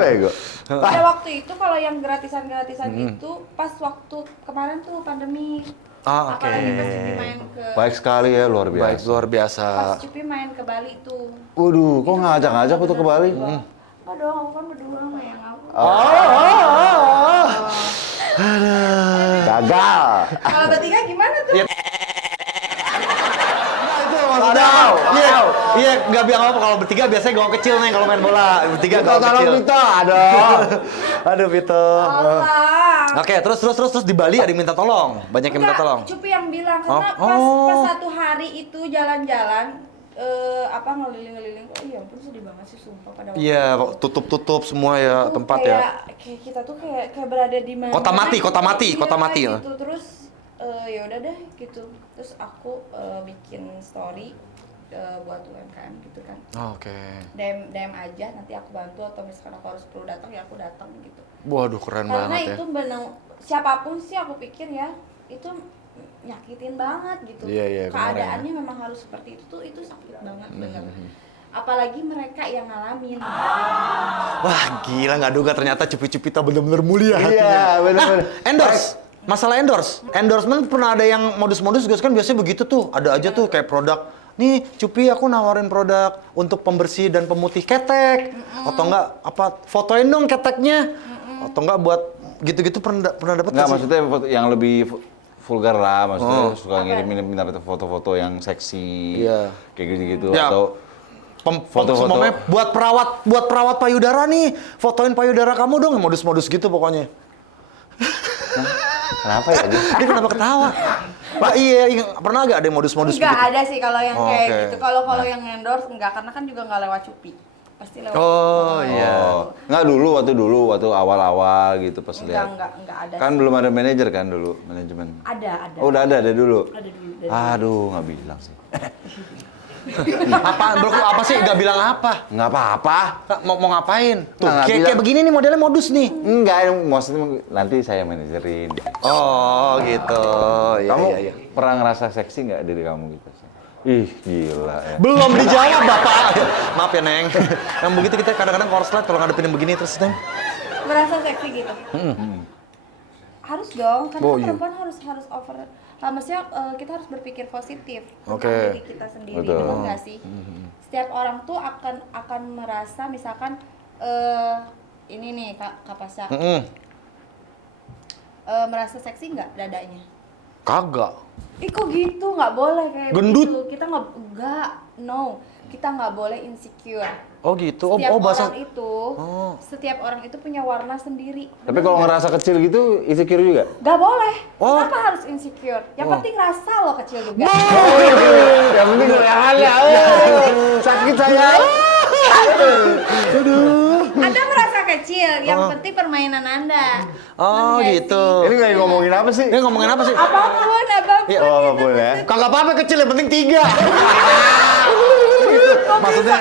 Bego. Pada waktu itu kalau yang gratisan-gratisan itu pas waktu kemarin tuh pandemi. Ah, oke. Apalagi pas Cipi main ke Baik sekali ya, luar Baik, biasa. luar biasa. pas Cipi main ke Bali tuh. Waduh, kok ngajak-ngajak tuh ke Bali? Enggak dong, aku kan berdua sama yang aku. Gagal. Kalau bertiga gimana tuh? Iya. Iya, iya nggak bilang apa kalau bertiga biasanya gawang kecil nih kalau main bola. Bertiga Kita gawang tolong kecil. kita, aduh. Aduh Vito. Allah. Oke, terus di Bali ada yang minta tolong. Banyak yang minta Enggak, tolong. Cupi yang bilang karena Oh. pas satu hari itu jalan-jalan ngeliling-ngeliling. Oh iya ampun sedih banget sih sumpah pada waktu Iya, itu. tutup semua ya Tuh tempat kayak, ya. Kayak kita tuh kayak berada di mana? Kota mati, gitu. kota mati, Iya, kota mati, ya. Gitu. Terus ya udah deh gitu. Terus aku bikin story buat UMKM gitu kan. Oke. DM aja nanti aku bantu atau misalkan aku harus perlu datang ya aku datang gitu. Waduh keren Karena banget ya. itu benar siapapun sih aku pikir ya itu nyakitin banget gitu. Iya, iya, kemarin Keadaannya memang harus seperti itu sakit banget bener. Apalagi mereka yang ngalamin. Wah gila nggak duga ternyata Cupi-Cupita bener-bener mulia hatinya. Iya, bener-bener. Endorse. Masalah endorsement pernah ada yang modus-modus guys kan biasanya begitu tuh. Ada aja tuh kayak produk nih Cupi aku nawarin produk untuk pembersih dan pemutih ketek, atau enggak apa fotoin dong keteknya, atau enggak buat gitu-gitu pernah dapat Nggak, maksudnya yang lebih vulgar lah, maksudnya suka ngirim minta foto-foto yang seksi, Iya. kayak gitu-gitu, Ya. atau foto-foto. Semuanya buat perawat payudara nih, fotoin payudara kamu dong, modus-modus gitu pokoknya. Kenapa ya? Dia kenapa ketawa? Pak iya, pernah nggak ada modus-modus Enggak begitu? ada sih kalau yang Oh, kayak oke. gitu. Kalau yang endorse enggak, karena kan juga nggak lewat Cupi. Pasti lewat. Oh iya. Oh, nggak waktu awal-awal gitu pas lihat. Enggak ada. Kan belum ada manajer kan dulu, manajemen. Ada. Oh, udah ada dulu. Ada dulu. Aduh, nggak bilang sih. Apa bro? Apa sih? Nggak bilang apa? Nggak apa-apa. Mau ngapain? Tuh, Nggak kayak bilang. begini nih modelnya modus nih. Enggak, maksudnya nanti saya manajerin. Oh gitu. Iya, Kamu iya, iya. pernah ngerasa seksi nggak diri kamu gitu? Ih, gila ya. Belum dijawab bapak. Maaf ya Neng. Yang begitu kita kadang-kadang korslet kalau ngadepin yang begini terus Neng. Merasa seksi gitu. Harus dong, karena Oh, kan iya. perempuan harus over. Maksudnya kita harus berpikir positif tentang Oke. diri kita sendiri, Betul. benar nggak sih? Setiap orang tuh akan merasa misalkan ini nih Kak Pasha, merasa seksi nggak dadanya? Kagak. Ih kok gitu, nggak boleh kayak Gendut. begitu. Kita nggak, no. Kita nggak boleh insecure. Oh gitu. Setiap Bahasa. orang itu, setiap orang itu punya warna sendiri. Tapi kalau ngerasa kecil gitu, insecure juga? Gak boleh. Oh. Kenapa harus insecure? Yang penting rasa lo kecil juga. Yang penting goyangannya. Sakit saya. Anda merasa kecil, yang penting permainan Anda. Oh Ngerti nggak gitu. sih? Ini lagi ngomongin apa sih? Ini ngomongin apa sih? Apapun. Iya, Oh, apapun ya. Kagak apa-apa kecil, yang penting 3. Maksudnya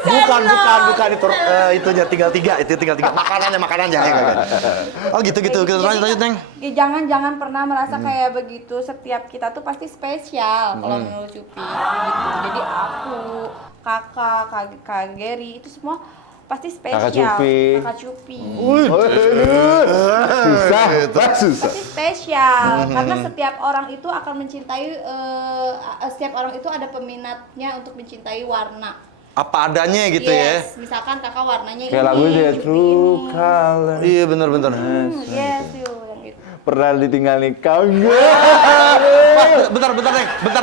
Kok bisa bukan dong? itunya tinggal 3, itu tinggal 3. Makanannya. Oh gitu. Lanjut Neng. Ya, jangan pernah merasa kayak begitu. Setiap kita tuh pasti spesial kalau menurut Cupi. Gitu. Jadi aku, Kak Gary itu semua pasti spesial. Kakak Cupi. Cupi. Susah. Pasti spesial karena setiap orang itu akan mencintai setiap orang itu ada peminatnya untuk mencintai warna. Apa adanya gitu Yes, misalkan kakak warnanya Kayak ini. lagu itu ya, Cupi True ini. Color. ya. Iya bener. Yes, tuh yang itu. Pernah ditinggal nikah enggak? Bentar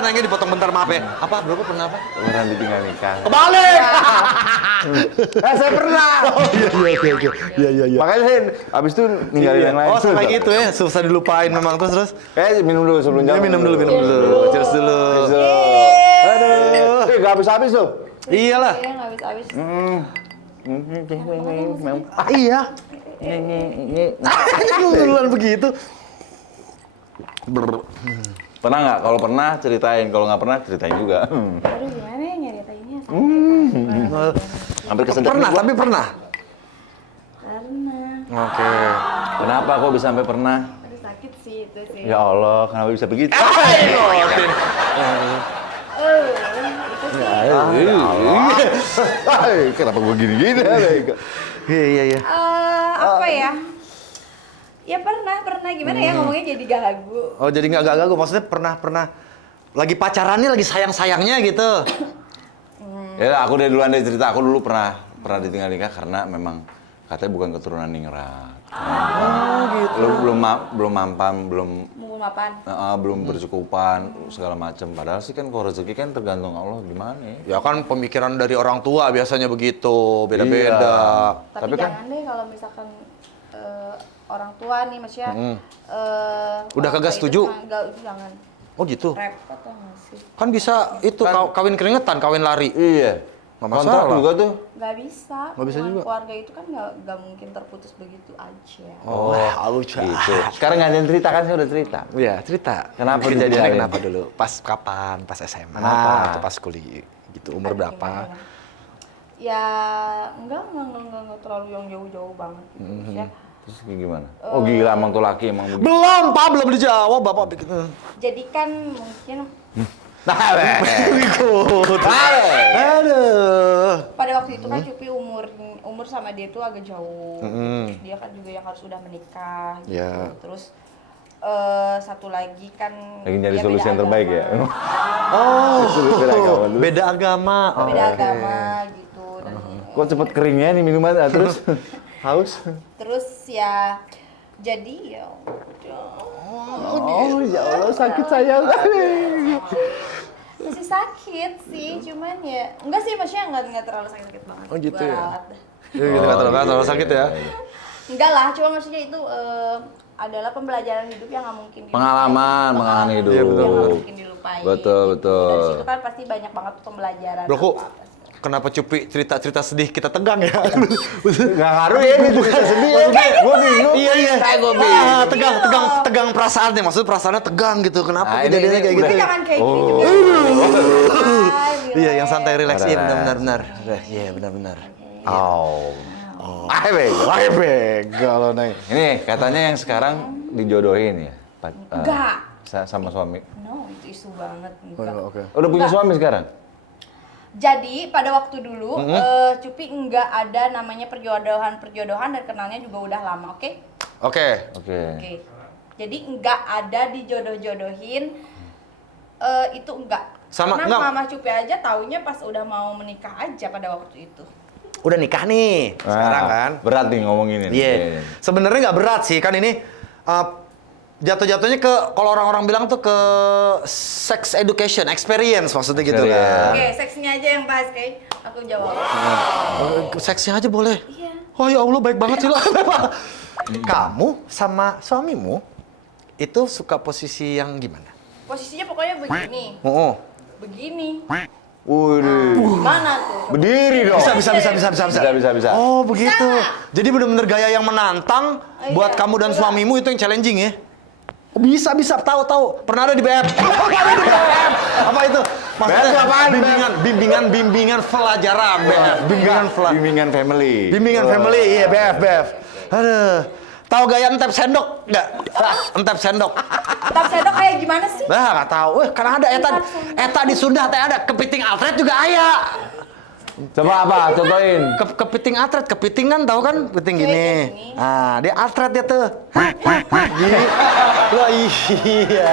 Neng, dipotong bentar maaf ya. Apa bro pernah apa? Pernah ditinggal nikah. Kebalik. Saya pernah. Oh iya. Makanya saya abis itu ninggalin yang lain. Oh sampai gitu ya, susah dilupain memang terus. Minum dulu sebelum Ya, jam. minum dulu. Cheers dulu. Aduh. Gak habis-habis tuh. Iyalah. Iya, nggak habis-habis. Iya. Duluan begitu. Pernah nggak? Kalau pernah ceritain, kalau nggak pernah ceritain juga. Aduh, gimana ya nyeritainnya? Hampir kesedot. Tapi pernah. Karena Oke. Kenapa kok bisa sampai pernah? aduh sakit sih itu sih. Ya Allah, kenapa bisa begitu? Itu sih. Kenapa gue gini-gini? Iya. Apa ya? Ya pernah gimana ya ngomongnya jadi gagu. Oh jadi nggak gagal, maksudnya pernah lagi pacarannya lagi sayang-sayangnya gitu. Ya aku duluan deh cerita. Aku dulu pernah ditinggal nikah karena memang katanya bukan keturunan ningrat. Oh gitu. Belum mampan, Mau mapan. belum bercukupan segala macam. Padahal sih kan kalau rezeki kan tergantung Allah gimana ya. Ya kan pemikiran dari orang tua biasanya begitu, beda-beda. Tapi kan- jangan deh kalau misalkan orang tua nih maksudnya Udah orang kagak tua itu setuju? jangan Oh gitu. repot tau nggak sih? Kan bisa itu kawin keringetan, kawin lari. Iya. Nggak Kontrak masalah. juga tuh. Nggak bisa. Nggak bisa Hubungan juga. keluarga itu kan nggak mungkin terputus begitu aja. Oh, lucu. Gitu. Sekarang nggak ada yang cerita kan, saya udah cerita. Iya, cerita. Kenapa kejadiannya dimulai? kenapa dulu? Pas kapan? Pas SMA Kenapa? atau pas kuliah gitu? Umur berapa? Gimana? Ya enggak terlalu yang jauh-jauh banget gitu. Maksudnya, Terus gimana? Oh gila, emang tuh laki emang begitu. Belum, Pak, belum dijawab, Bapak begitu. jadi kan mungkin Ikut. Aduh. pada waktu itu kan Cupi umur sama dia tuh agak jauh. Terus dia kan juga yang harus udah menikah gitu. Ya. Terus satu lagi kan Lagi nyari dia solusi beda yang terbaik ya. agama. Oh, Beda agama dulu. beda agama. Beda Oke. agama gitu dan Kok cepet keringnya nih minuman terus haus? terus ya jadi ya udah. Oh ya Allah sakit sayang kali. Masih sakit sih, cuman ya enggak sih, maksudnya enggak terlalu sakit banget. Oh, gitu Gua ya? rawat. Iya, gitu nggak terlalu sakit ya. Enggak lah, cuma maksudnya itu adalah pembelajaran hidup yang nggak mungkin Pengalaman hidup. Iya, betul, yang nggak betul. mungkin dilupain. Betul, gitu. betul. Dari situ kan pasti banyak banget pembelajaran. Bro, kok apa-apa. kenapa Cupi cerita-cerita sedih kita tegang ya? Nggak ngaruh ya ini bukan sedih ya. Gue bingung. Iya, iya. Gue bingung. Tegang perasaannya. Maksudnya perasaannya tegang gitu. Kenapa Nah, ini- kejadiannya ini kayak udah- gitu? Tapi jangan kayak gini Oh. juga. Iya, yang santai relax. Iya, Relax. benar-benar. Iya, benar-benar. Oh. Bego. Kalau naik. Ini katanya yang sekarang dijodohin ya? Enggak. Sama suami. No, itu isu banget. Enggak. Oke. Udah punya Enggak. suami sekarang? Jadi pada waktu dulu Cupi enggak ada namanya perjodohan dan kenalnya juga udah lama, oke? Oke. Oke. Oke. Jadi enggak ada dijodoh-jodohin itu enggak. Sama- Karena enggak. mama Cupi aja taunya pas udah mau menikah aja pada waktu itu. Udah nikah nih sekarang kan? Berat nih ngomongin ini. Iya. Sebenarnya nggak berat sih kan ini jatuh-jatuhnya ke kalau orang-orang bilang tuh ke sex education experience maksudnya gitu kan. Oke, seksnya aja yang bahas, kayak aku jawab. Seksnya aja boleh. Iya. Oh ya Allah baik banget sih lo. Kamu sama suamimu itu suka posisi yang gimana? Posisinya pokoknya begini. Oh. Begini. Wih. Gimana tuh? Berdiri dong. Bisa. Oh begitu. Bisa. Jadi bener-bener gaya yang menantang Oh, buat iya. kamu dan Bisa. suamimu itu yang challenging ya? Oh, bisa tahu. Pernah ada di BF. Ada di BF. Apa itu? Maksudnya BF apaan, bimbingan pelajaran BF. Bimbingan family. Bimbingan family, iya BF. Aduh. Tahu gaya entep sendok nggak? Entep sendok. Tetap sendok kayak gimana sih? Nah, nggak tahu. Karena ada eta di Sunda teh ada kepiting altret juga aya. Coba apa? Contohin. Kepiting altret, kepiting kan tahu kan kepiting Kayak gini. gini. Ah, dia altret dia tuh. Gini. Wah iya.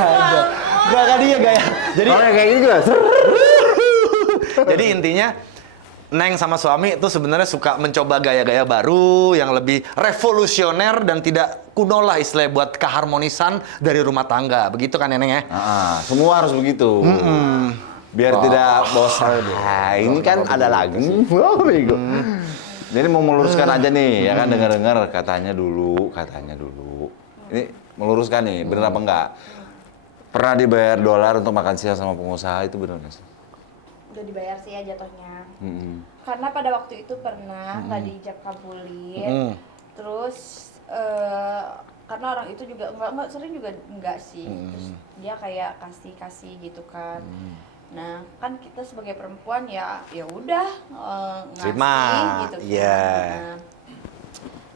Ada. Gak kan dia gaya. Jadi Orangnya kayak gini juga. jadi intinya Neng sama suami itu sebenarnya suka mencoba gaya-gaya baru yang lebih revolusioner dan tidak kuno lah istilahnya buat keharmonisan dari rumah tangga. Begitu kan ya, Neng ya? Semua harus begitu. Biar tidak bosan. Nah, ini kan ada lagi. Wow, bego. Jadi mau meluruskan aja nih, ya kan dengar-dengar katanya dulu. Ini meluruskan nih, bener apa enggak? Pernah dibayar dolar untuk makan siang sama pengusaha itu bener nggak sih? Udah dibayar sih ya jatuhnya. Mm-mm. Karena pada waktu itu pernah nggak diijab kabulin. Terus karena orang itu juga enggak sering juga enggak sih. Terus dia kayak kasih gitu kan. Nah, kan kita sebagai perempuan ya udah ngasih Terima, gitu kan. iya. Nah,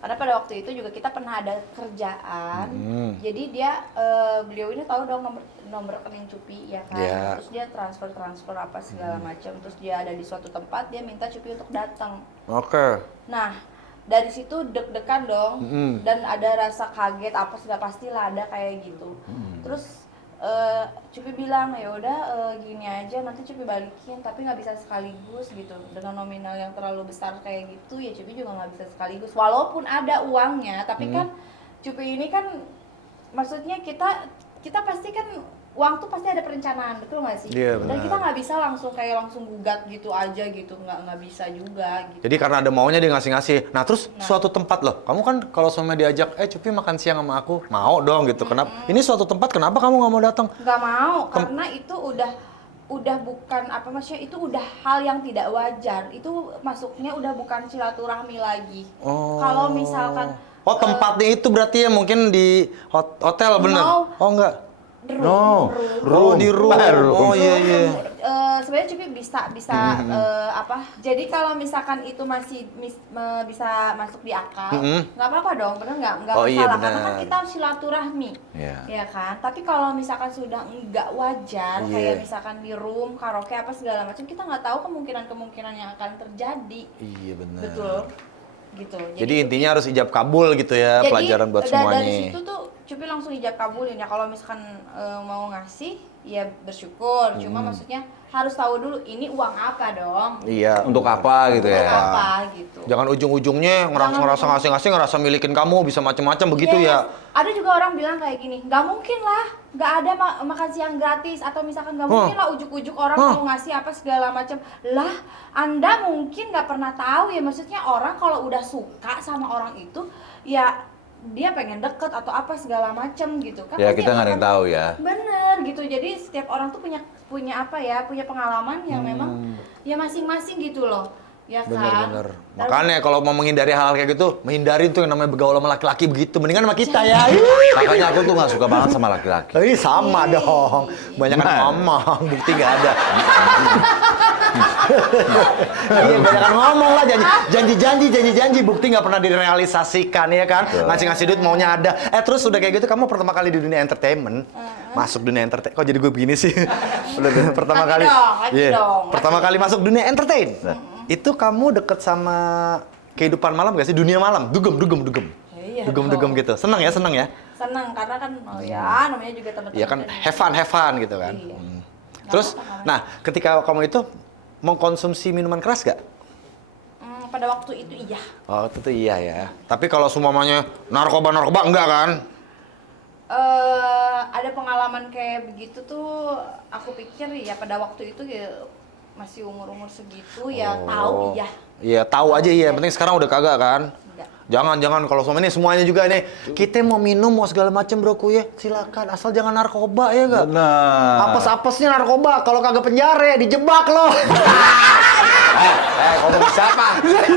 karena pada waktu itu juga kita pernah ada kerjaan. Jadi dia beliau ini tahu dong nomor rekening Cupi ya kan. Iya. Terus dia transfer apa segala macam. Terus dia ada di suatu tempat, dia minta Cupi untuk datang. Oke. Nah, dari situ deg-degan dong. Dan ada rasa kaget apa segala pastilah ada kayak gitu. Terus Cupi bilang ya udah gini aja nanti Cupi balikin tapi nggak bisa sekaligus gitu dengan nominal yang terlalu besar kayak gitu ya Cupi juga nggak bisa sekaligus walaupun ada uangnya tapi kan Cupi ini kan maksudnya kita pasti kan uang tuh pasti ada perencanaan betul nggak sih? Iya, Dan benar. kita nggak bisa langsung gugat gitu aja gitu nggak bisa juga gitu. Jadi karena ada maunya dia ngasih-ngasih. Nah terus suatu tempat loh. Kamu kan kalau suami diajak, Cupi makan siang sama aku, mau dong gitu. Kenapa? Ini suatu tempat kenapa kamu nggak mau datang? Nggak mau karena itu udah bukan apa maksudnya itu udah hal yang tidak wajar itu masuknya udah bukan silaturahmi lagi. Kalau misalkan Tempatnya itu berarti ya mungkin di hotel bener? No. Oh enggak. room. Oh di room. Oh iya. Sebenarnya Cupi bisa apa? Jadi kalau misalkan itu masih bisa masuk di akal, nggak apa-apa dong, bener nggak Oh, masalah iya, karena kan benar. kita silaturahmi, Iya. ya kan. Tapi kalau misalkan sudah nggak wajar, Iya. kayak misalkan di room, karaoke apa segala macam, kita nggak tahu kemungkinan yang akan terjadi, Iya benar. betul, gitu. Jadi intinya harus ijab kabul gitu ya, pelajaran buat Dari semuanya. situ tuh Cupi langsung ijab kabulin ya. Kalau misalkan mau ngasih ya bersyukur. Cuma maksudnya harus tahu dulu ini uang apa dong. Iya. Untuk apa gitu Uang ya? apa gitu. Jangan ujung-ujungnya ngerasa ngasih-ngasih, ngerasa milikin kamu, bisa macam-macam begitu Yes. ya. Ada juga orang bilang kayak gini, nggak mungkin lah, nggak ada makan siang gratis atau misalkan nggak mungkin lah ujuk-ujuk orang mau ngasih apa segala macam. Lah, Anda mungkin nggak pernah tahu ya, maksudnya orang kalau udah suka sama orang itu, ya dia pengen deket atau apa segala macam gitu kan. Ya pasti kita nggak ada yang akan- tahu ya. Bener gitu, jadi setiap orang tuh punya apa ya, punya pengalaman yang memang ya masing-masing gitu loh. Ya kan? Bener-bener. Dan- Makanya kalau mau menghindari hal kayak gitu, menghindari tuh yang namanya bergaul sama laki-laki begitu. Mendingan sama kita ya. Makanya aku tuh nggak suka banget sama laki-laki. Ih, sama dong. Banyak kan Nah. ngomong, bukti nggak ada. Iya, banyak kan ngomong lah, janji-janji, bukti nggak pernah direalisasikan ya kan? Ngasih-ngasih duit maunya ada. Terus udah kayak gitu, kamu pertama kali di dunia entertainment, masuk dunia entertain. Kok jadi gue begini sih? Udah pertama Laki kali. dong, laki Iya, dong, pertama laki. kali masuk dunia entertain. Itu kamu deket sama kehidupan malam gak sih? Dunia malam, dugem. Iya Dugem dong. gitu. Seneng ya? Senang karena kan ya namanya juga teman-teman. Iya kan, have fun gitu kan. Iya. Terus, Nggak apa-apa, nah ketika kamu itu mengkonsumsi minuman keras gak? pada waktu itu iya. Oh, itu tuh iya ya. Tapi kalau semuanya narkoba enggak kan? Ada pengalaman kayak begitu tuh aku pikir ya pada waktu itu ya masih umur segitu ya tahu iya. Iya, tahu aja iya. Yang penting sekarang udah kagak kan? Enggak. Jangan kalau sama ini semuanya juga nih. Kita mau minum mau segala macam broku ya. Silakan asal jangan narkoba ya enggak? Benar. Apes-apesnya narkoba. Kalau kagak penjara dijebak loh. Ngomong siapa?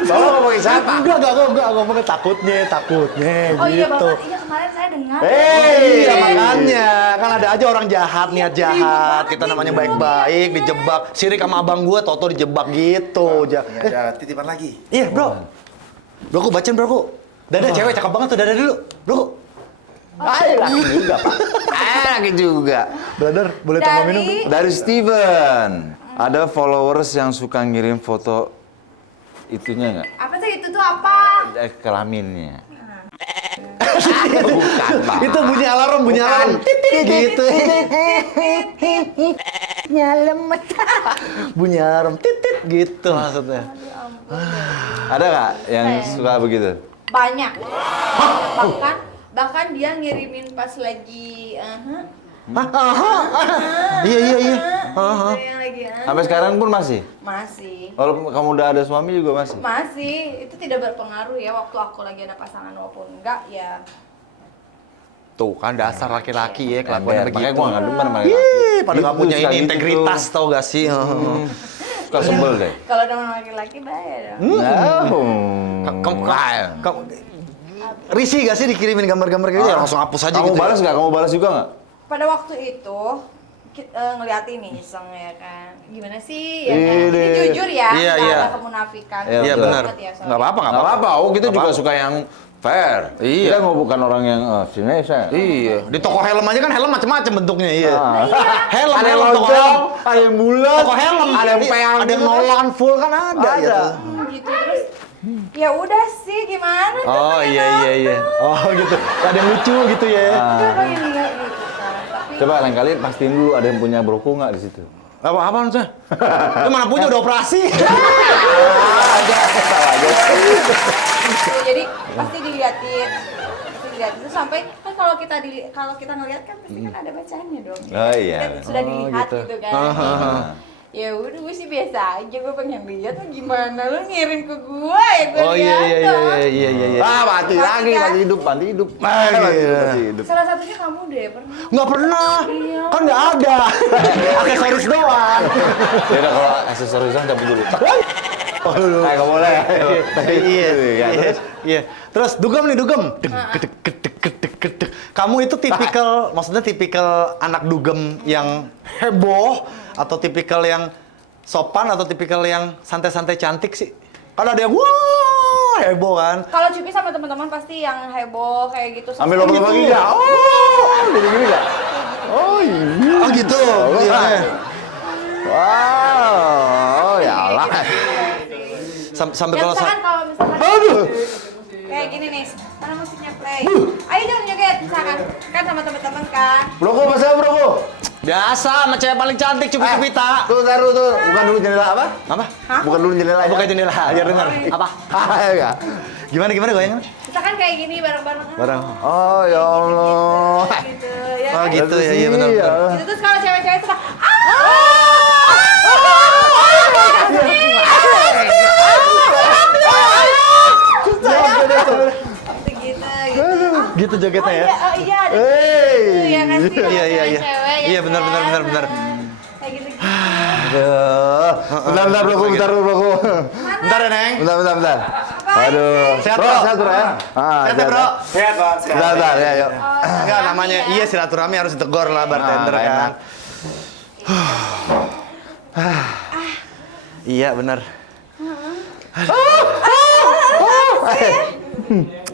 Bapak ngomongin siapa? Enggak, ngomongnya takutnya Oh iya gitu. Bapak, iya kemarin saya dengar. Iya makanya kan ada aja orang jahat niat jahat, kita namanya baik-baik dijebak. Sirik sama abang gua toto dijebak gitu. Ini ada titipan lagi. Iya bro, broku bacain broku. Dada cewek cakep banget tuh dada dulu, broku. Laki juga, Pak. Laki juga. Brother boleh tambah Dari- minum? Dari Steven. Ada followers yang suka ngirim foto itunya nggak? Apa sih itu tuh apa? Kelaminnya. Itu bunyi alarm, Titit gitu. Nyalemet. Bunyi alarm titit gitu maksudnya. Ada nggak yang suka begitu? Banyak. Bahkan dia ngirimin pas lagi Iya. Yang lagi Sampai sekarang pun masih? masih. Kalau kamu udah ada suami juga masih? Masih, itu tidak berpengaruh ya waktu aku lagi ada pasangan maupun enggak ya. Tuh kan dasar laki-laki ya kelakuan Makanya begitu. gua nggak demen sama laki. Ih, pada nggak Gitu, punya suka ini gitu integritas tuh. tau gak sih? Suka sebel deh. Kalau dengan laki-laki bahaya dong. Kamu risih gak sih dikirimin gambar-gambar kayak gitu? Ya langsung hapus aja Kamu gitu. balas nggak? Kamu balas juga nggak? Pada waktu itu ngeliatin nih iseng ya kan. Gimana sih ya kan? Ini. Ini jujur ya, Iya, nggak iya. ada kemunafikan. Iya, Iya betul. benar. Ya, sorry. Nggak apa-apa, Nggak apa-apa. Oh, kita Nggak juga apa-apa. suka yang fair. Iya. Kita mau bukan orang yang sini saya. Iya, di toko helm aja kan helm macam-macam bentuknya, iya. Helm, Helm, ada yang toko lonjong, helm. ada yang bulat, Toko helm, ada yang peang, ada yang nolan full kan ada. Ada. Ya. Gitu terus. Ya udah sih gimana tuh Oh pengen iya. Oh gitu. Ada yang lucu gitu ya. Enggak pengen lihat gitu kan. Tapi Coba lain kali pastiin dulu ada yang punya broku nggak di situ. Apa maksudnya? Lu mana punya udah operasi? tuh, jadi pasti diliatin. Terus sampai kan kalau kita ngeliat kan pasti kan ada bacanya dong. Oh, iya. Kan sudah dilihat gitu. gitu kan. Ya udah gue sih biasa aja, gue pengen lihat tuh gimana lu ngirim ke gue ya gue Oh lihat dong. iya. Mati lagi, kan? mati hidup. Iya. Mati hidup. Salah satunya kamu deh pernah. Nggak pernah. Iya. Kan nggak ada. Aksesoris doang. Ya udah kalau aksesorisnya cabut dulu. Kayak nggak boleh. Iya. Terus dugem. Gedek. Kamu itu maksudnya tipikal anak dugem yang heboh atau tipikal yang sopan atau tipikal yang santai-santai cantik sih? Kan ada yang wah heboh kan? Kalau Cupi sama teman-teman pasti yang heboh kayak gitu. Ambil lompat gitu. lagi nggak? Oh, gini nggak? Oh iya. Oh gitu. Iya. Wow, ya Allah. Sampai Ya kalau misalkan kalau misalkan Aduh. kayak gini nih, karena musiknya Hey, ayo dong joget, misalkan kan sama teman-teman kan. Broko, masa broko? Biasa, sama cewek paling cantik Cupita. Tuh, taruh tuh. Bukan dulu jendela apa? Apa? Hah? Bukan dulu jendela ya? Buka jendela, biar dengar. Apa? Ya. Gimana goyangan? Misalkan kayak gini bareng-bareng. Bareng. Oh, ya Allah. Gitu, ya. Oh kan? gitu ya, iya benar. Gitu terus kalau cewek-cewek suka gitu. Gitu jogetnya ya. Oh iya, ada Hey. gitu ya kan sih. Iya, iya, iya. Cewek, ya Iya, benar, kan? benar, benar. Kayak gitu. Aduh. Bentar, broko, bentar, broko. Bentar ya, Neng. Bentar. Aduh. Sehat, Bro, Bro? sehat, Bro ya? Sehat ya, Bro? Sehat, Bang. Sehat. Bentar, ya, yuk. Enggak namanya, iya silaturahmi harus ditegur lah bartender Ah, kan. enak. Iya benar.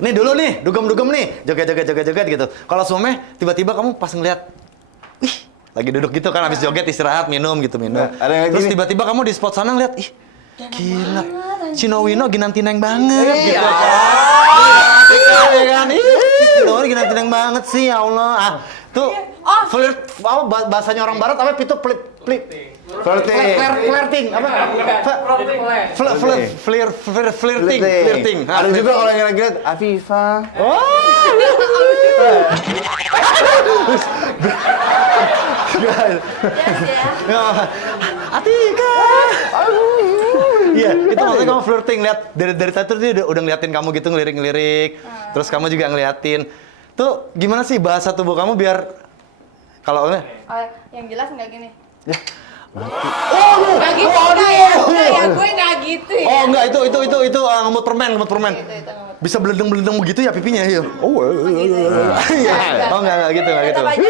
Nih dulu nih, dugem-dugem nih, joget gitu. Kalau suamanya tiba-tiba kamu pas ngeliat, ih, lagi duduk gitu kan, habis joget istirahat, minum. Nah, ada yang Terus gini. tiba-tiba kamu di spot sana ngeliat, ih, gila, Cinowino ginantineng banget gitu. Iya kan, ih, Cinowino ginantineng banget sih, ya Allah. Ah, tuh, flirt, apa bahasanya orang barat apa itu flirting, apa? Flirting. Ada juga kalau yang lihat Afifa. Atika. Iya, itu maksudnya kamu flirting, lihat dari tadi tuh dia udah ngeliatin kamu gitu ngelirik-ngelirik, terus kamu juga ngeliatin. Tuh gimana sih bahasa tubuh kamu biar kalau Oh, yang jelas nggak gini. ya. Nggak gitu, enggak ya, gue nggak gitu ya. Oh enggak, itu ngemut permen. Itu ngemut. Bisa belendeng-belendeng begitu ya pipinya ya. Oh iya. Oh enggak gitu. Tetap aja.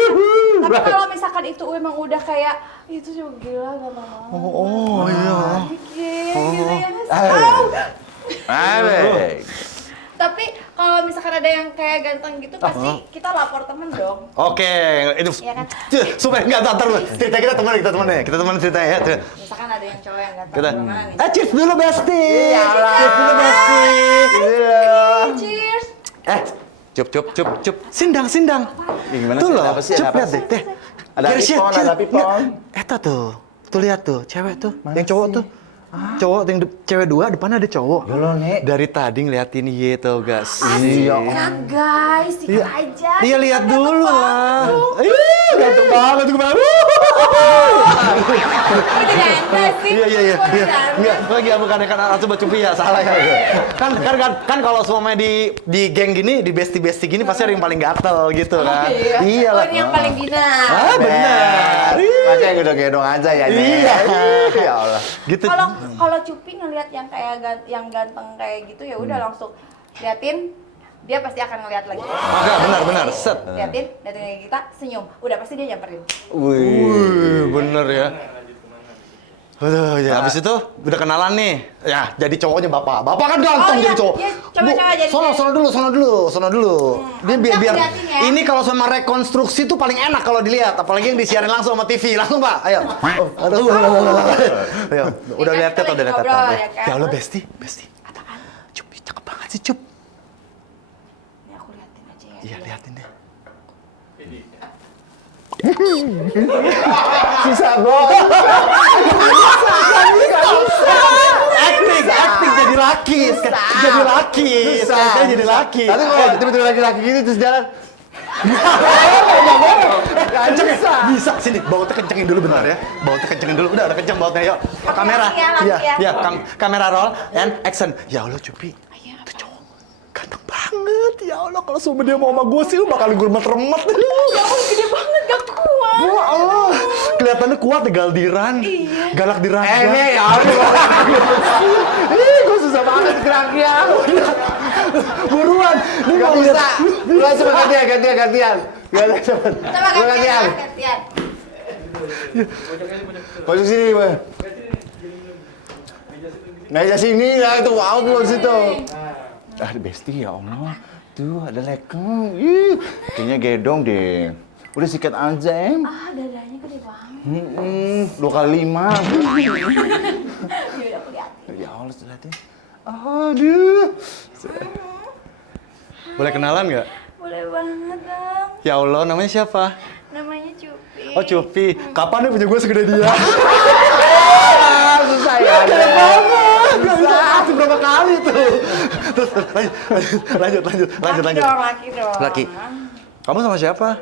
Tapi kalau misalkan itu emang udah kayak itu juga gila gampang banget. Oh iya. Dikit, gitu ya. Abe. Tapi kalau misalkan ada yang kayak ganteng gitu pasti kita lapor temen dong. Oke, itu Iya kan? supaya enggak tatar cerita kita teman ceritanya ya. Misalkan ada yang cowok yang ganteng Kita. gimana nih? Cheers dulu Besti. Ya Allah. Cheers dulu Besti. Cheers. Cup. Sindang. Gimana Tuh sih? loh, Ada apa sih? cup Ada apa lihat deh. sih? Teh. Ada Cheers, pipon, cheers. ada pipon. Nggak, Eta tuh. Tuh lihat tuh, cewek tuh. Yang cowok tuh. Cowok yang cewek dua depannya ada cowok. Dulu, Nek. Dari tadi ngeliatin ye tau gak Sikat sih? guys, sikat aja. Iya lihat Ganteng dulu banget. lah. Ih, ganteng banget tuh kemarin. Udah ganteng sih. Iya. Udah ganteng. Enggak, lagi bukan kan coba cupi ya, salah ya. Kan kalau semuanya di geng gini, di bestie gini pasti ada yang paling gatel gitu kan. Iya Oh lah. ini yang paling gina. Ah, benar. Makanya gedong-gedong aja ya. Nek. Iya. Ya Allah. Gitu. Kalau Cupi ngelihat yang kayak yang ganteng kayak gitu ya udah langsung liatin, dia pasti akan ngeliat lagi. Oke, benar. Set. Liatin lagi kita senyum, udah pasti dia nyamperin. Wih, bener ya. Aduh, ya habis itu udah kenalan nih. Ya, jadi cowoknya bapak. Bapak kan ganteng iya, jadi cowok. iya, coba jadi Sono dulu. Dia Nanti aku biar liatin ya. ini kalau sama rekonstruksi tuh paling enak kalau dilihat, apalagi yang disiarin langsung sama TV. Langsung, Pak. Ayo. Aduh. Ayo, udah kan lihat kita tuh, udah lagi lihat tuh. ngobrol, ya kan? Ya Allah, Besti. Apaan? Cup, cakep banget sih, Cup. Ini aku liatin aja ya. Iya, liatin deh. Susah bro. Acting jadi laki. Sekarang jadi laki. Tapi kalau tiba-tiba laki-laki gitu terus jalan. Kenceng ya? Bisa, sini, bautnya kencengin dulu bentar ya. Bautnya kencengin dulu, udah kenceng bautnya, yuk. Kamera, laki ya. iya, kamera roll, and action. Ya Allah, Cupi, itu cowok ganteng banget, ya Allah. Kalau sama dia mau sama gue sih, lu bakal gue remet-remet. Gede banget, gak kuat. Wah Allah, kelihatannya kuat di galdiran, galak di raga. Ya Allah. Gue susah banget geraknya. Buruan, ini Gak mau bisa. lihat. Lu langsung gantian. Coba gantian. Masuk sini, Bang. Meja sini lah itu, wow tuh situ. Ada Besti ya Allah. Tuh ada lekeng. Ih, kayaknya gedong deh. Udah sikat aja, Em. Dadanya gede banget. 2 kali 5. Yaudah aku lihat. Ya Allah, lihatin. Aduh. Boleh kenalan nggak? Boleh banget dong. Ya Allah, namanya siapa? Namanya Cupi. Oh, Cupi. Kapan nih punya gue segede dia? Susah ya. Bisa berapa kali tuh? Terus lanjut. Laki dong. Laki. Kamu sama siapa?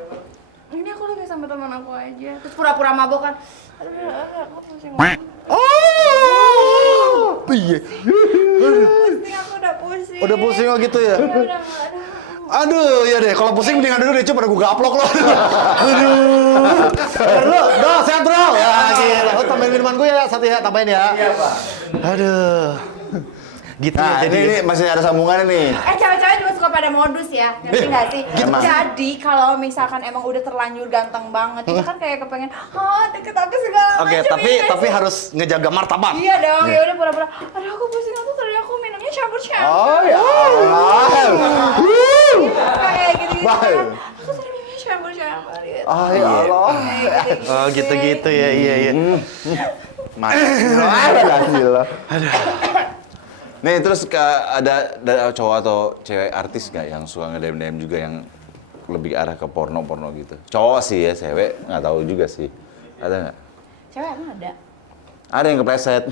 Ini aku lagi sama teman aku aja. Terus pura-pura mabok kan. Aduh, aku pusing. Oh, iya. Pusing, aku udah pusing. Udah pusing oh gitu ya? Ya udah, aduh. Aduh, iya deh. Kalau pusing mendingan dulu deh, coba gue gaplok lo. Aduh. Bro, sehat bro. Ya, gila. Oh, tambahin minuman gue ya, satu ya, tambahin ya. Iya, Pak. Aduh. Gitu Nah, ya, ini masih ada sambungan nih. Cewek-cewek juga suka pada modus ya, ngerti nggak sih? Emang. Jadi kalau misalkan emang udah terlanjur ganteng banget, kita kan kayak kepengen, deket aku segala Oke, macam. tapi iya nggak sih? harus ngejaga martabat. Iya dong, ya udah pura-pura. Aduh aku pusing, aku tadi aku minumnya campur-campur. Oh ya Allah. Kayak gitu-gitu Baik. kan. Aku tadi minumnya campur-campur gitu. Oh ya Allah. Kayak Oh, gitu-gitu ya, iya. Alhamdulillah. Nih terus ada cowok atau cewek artis nggak yang suka nge-DM juga yang lebih arah ke porno gitu? Cowok sih ya, cewek nggak tahu juga sih. Ada nggak? Cewek emang ada? Ada yang kepleset.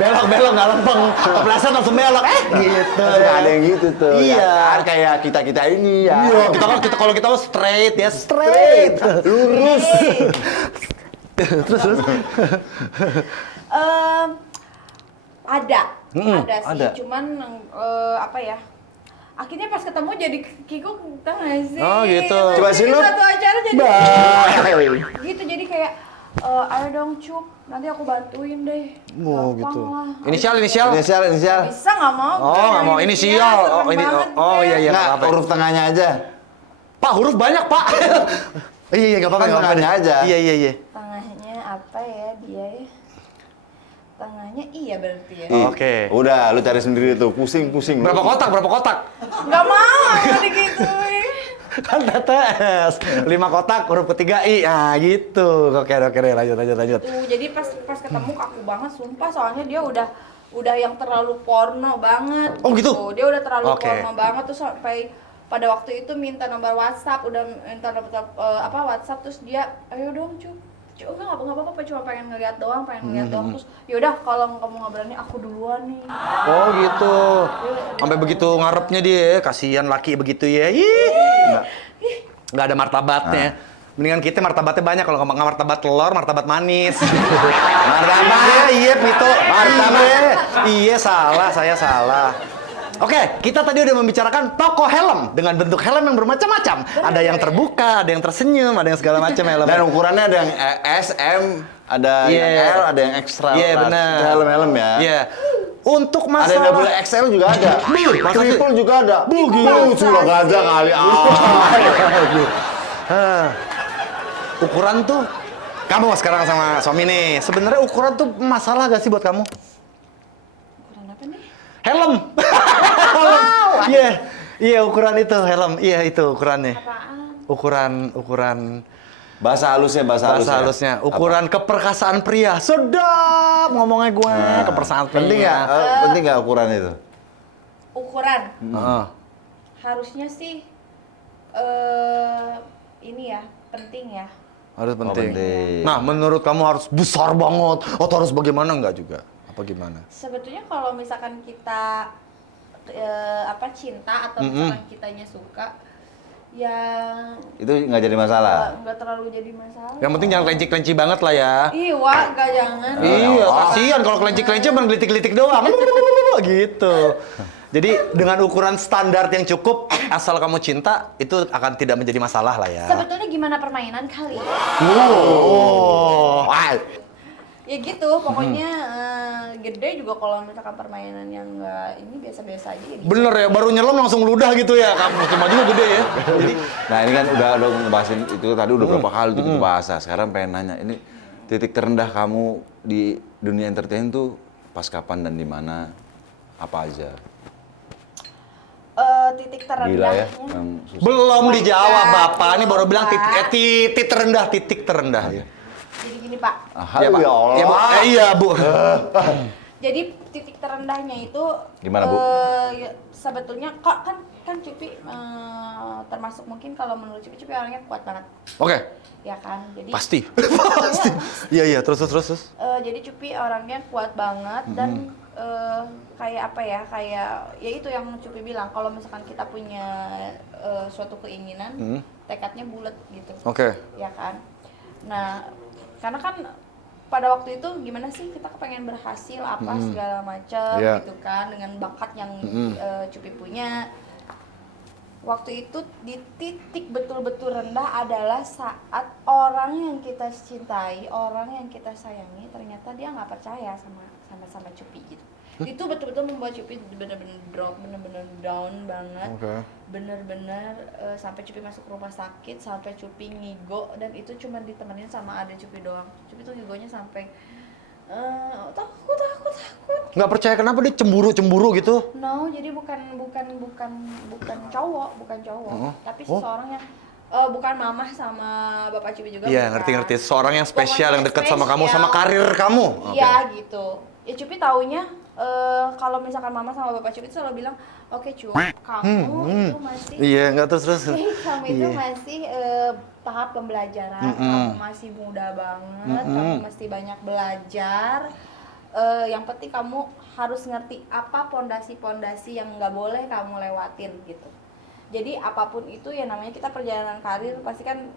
Belok nggak lempeng, kepleset langsung belok. Gitu. Ada yang gitu tuh. Iya. Ya kan kayak kita ini ya. Iya, kalau kita straight ya, straight. Lurus. Terus. Ada sih, ada. cuman apa ya? Akhirnya pas ketemu jadi kikuk, tau gak sih? Oh, gitu. Coba sih lu. Satu acara jadi Bye. gitu, jadi kayak ayo dong Cup, nanti aku bantuin deh. Oh, Gampang gitu. lah. Inisial. Inisial. Bisa nggak mau? Oh, nggak mau. Inisial. Temen Oh, ini. banget Oh, gue. iya. Nggak, Apa? huruf tengahnya aja. Pak, huruf banyak, Pak. Iya, nggak apa-apa. Kan nggak apa-apa. tengahnya aja. Iya. Tengahnya apa ya dia ya? Tengahnya iya berarti ya. Ih, Oke. Udah, lu cari sendiri tuh. Pusing. Berapa kotak? Nggak mau digituin. Kan TTS. 5 kotak, huruf ketiga I. Ah, gitu. Oke, lanjut. Jadi pas ketemu kaku banget, sumpah, soalnya dia udah yang terlalu porno banget. Oh, gitu? Dia udah terlalu Oke. porno banget tuh sampai pada waktu itu minta nomor WhatsApp, udah minta nomor WhatsApp, terus dia ayo dong Cup. Enggak apa-apa, cuma pengen ngeliat doang, terus yaudah kalau kamu nggak berani aku duluan nih. Oh, gitu. Sampai begitu ngarepnya dia, kasihan laki begitu ya. Nggak ada martabatnya. Mendingan kita martabatnya banyak, kalau nggak martabat telur, martabat manis. Martabat, iya Pito. Martabat. Iya, saya salah. Oke, kita tadi udah membicarakan toko helm dengan bentuk helm yang bermacam-macam. Ada yang terbuka, ada yang tersenyum, ada yang segala macam helm. Dan ukurannya ada yang S, M, ada yang L, ada yang extra. Iya, large. benar. Itu helm-helm ya. Iya. Untuk Ada masalah yang double XL juga ada. Masa sih? Triple juga ada. Masa Sudah gajah sih? kali. ukuran tuh, kamu sekarang sama suami nih, sebenarnya ukuran tuh masalah gak sih buat kamu? Ukuran apa nih? Helm. Iya, ukuran itu helm. Iya, itu ukurannya. Apaan? Ukuran Bahasa halusnya. bahasa halusnya. Ukuran keperkasaan pria. Sedap ngomongnya gue, keperkasaan pria. Penting nggak? Penting nggak ukuran itu? Ukuran. Heeh. Harusnya sih ini ya, penting ya. Harus penting. penting. Nah, menurut kamu harus besar banget atau harus bagaimana enggak juga? Apa gimana? Sebetulnya kalau misalkan kita cinta atau misalkan kitanya suka, ya Itu nggak jadi masalah. nggak terlalu jadi masalah. Yang penting jangan kelenci-kelenci banget lah ya. Wah, nggak jangan. Iya, kasihan kalau kelenci-kelenci cuma gelitik-gelitik doang. Gitu. Jadi dengan ukuran standar yang cukup, asal kamu cinta, itu akan tidak menjadi masalah lah ya. Sebetulnya gimana permainan kali? Oh. Wah. Ya gitu, pokoknya gede juga kalau misalkan permainan yang nggak ini biasa-biasa aja ya gitu. Bener ya, baru nyelam langsung ludah gitu ya. Kamu cuma juga gede ya. Jadi Nah ini kan udah ngebahasin itu tadi udah berapa kali tuh kita bahas. Sekarang pengen nanya, ini titik terendah kamu di dunia entertain tuh pas kapan dan di mana? Apa aja? Titik Gila terendahnya. ya. Yang susah. belum dijawab Enggak, Bapak. Ini baru bilang Pak. titik terendah ya. Jadi gini Pak, Ya, Pak. Ya Allah. Iya, Bu. Jadi titik terendahnya itu Gimana, Bu? ya, sebetulnya kok kan Cupi termasuk mungkin kalau menurut Cupi orangnya kuat banget. Oke. Ya kan? Jadi Pasti. Pasti. Iya, terus. jadi Cupi orangnya kuat banget dan kayak apa ya? Kayak ya itu yang Cupi bilang kalau misalkan kita punya suatu keinginan, tekadnya bulat gitu. Oke. Ya kan? Nah, karena kan pada waktu itu gimana sih kita pengen berhasil apa segala macam Iya. gitu kan dengan bakat yang Cupi punya. Waktu itu di titik betul-betul rendah adalah saat orang yang kita cintai, orang yang kita sayangi ternyata dia nggak percaya sama Cupi gitu. Itu betul-betul membuat Cupi bener-bener drop, bener-bener down banget. Oke. Bener-bener sampai Cupi masuk rumah sakit, sampai Cupi ngigo dan itu cuma ditemenin sama adik Cupi doang. Cupi tuh ngigonya sampai takut. Nggak percaya kenapa dia cemburu gitu? No, jadi bukan cowok, tapi seseorang yang bukan mamah sama bapak Cupi juga. Iya, bukan. ngerti. Seorang yang spesial, Pokoknya yang dekat sama kamu, spesial. sama karir kamu. Iya gitu. Ya Cupi taunya kalau misalkan mama sama bapak Cupi itu selalu bilang, oke Cup, kamu itu masih Iya, nggak terus. kamu itu Iya. masih tahap pembelajaran, kamu masih muda banget, kamu masih banyak belajar. Yang penting kamu harus ngerti apa pondasi-pondasi yang nggak boleh kamu lewatin gitu. Jadi apapun itu ya namanya kita perjalanan karir pasti kan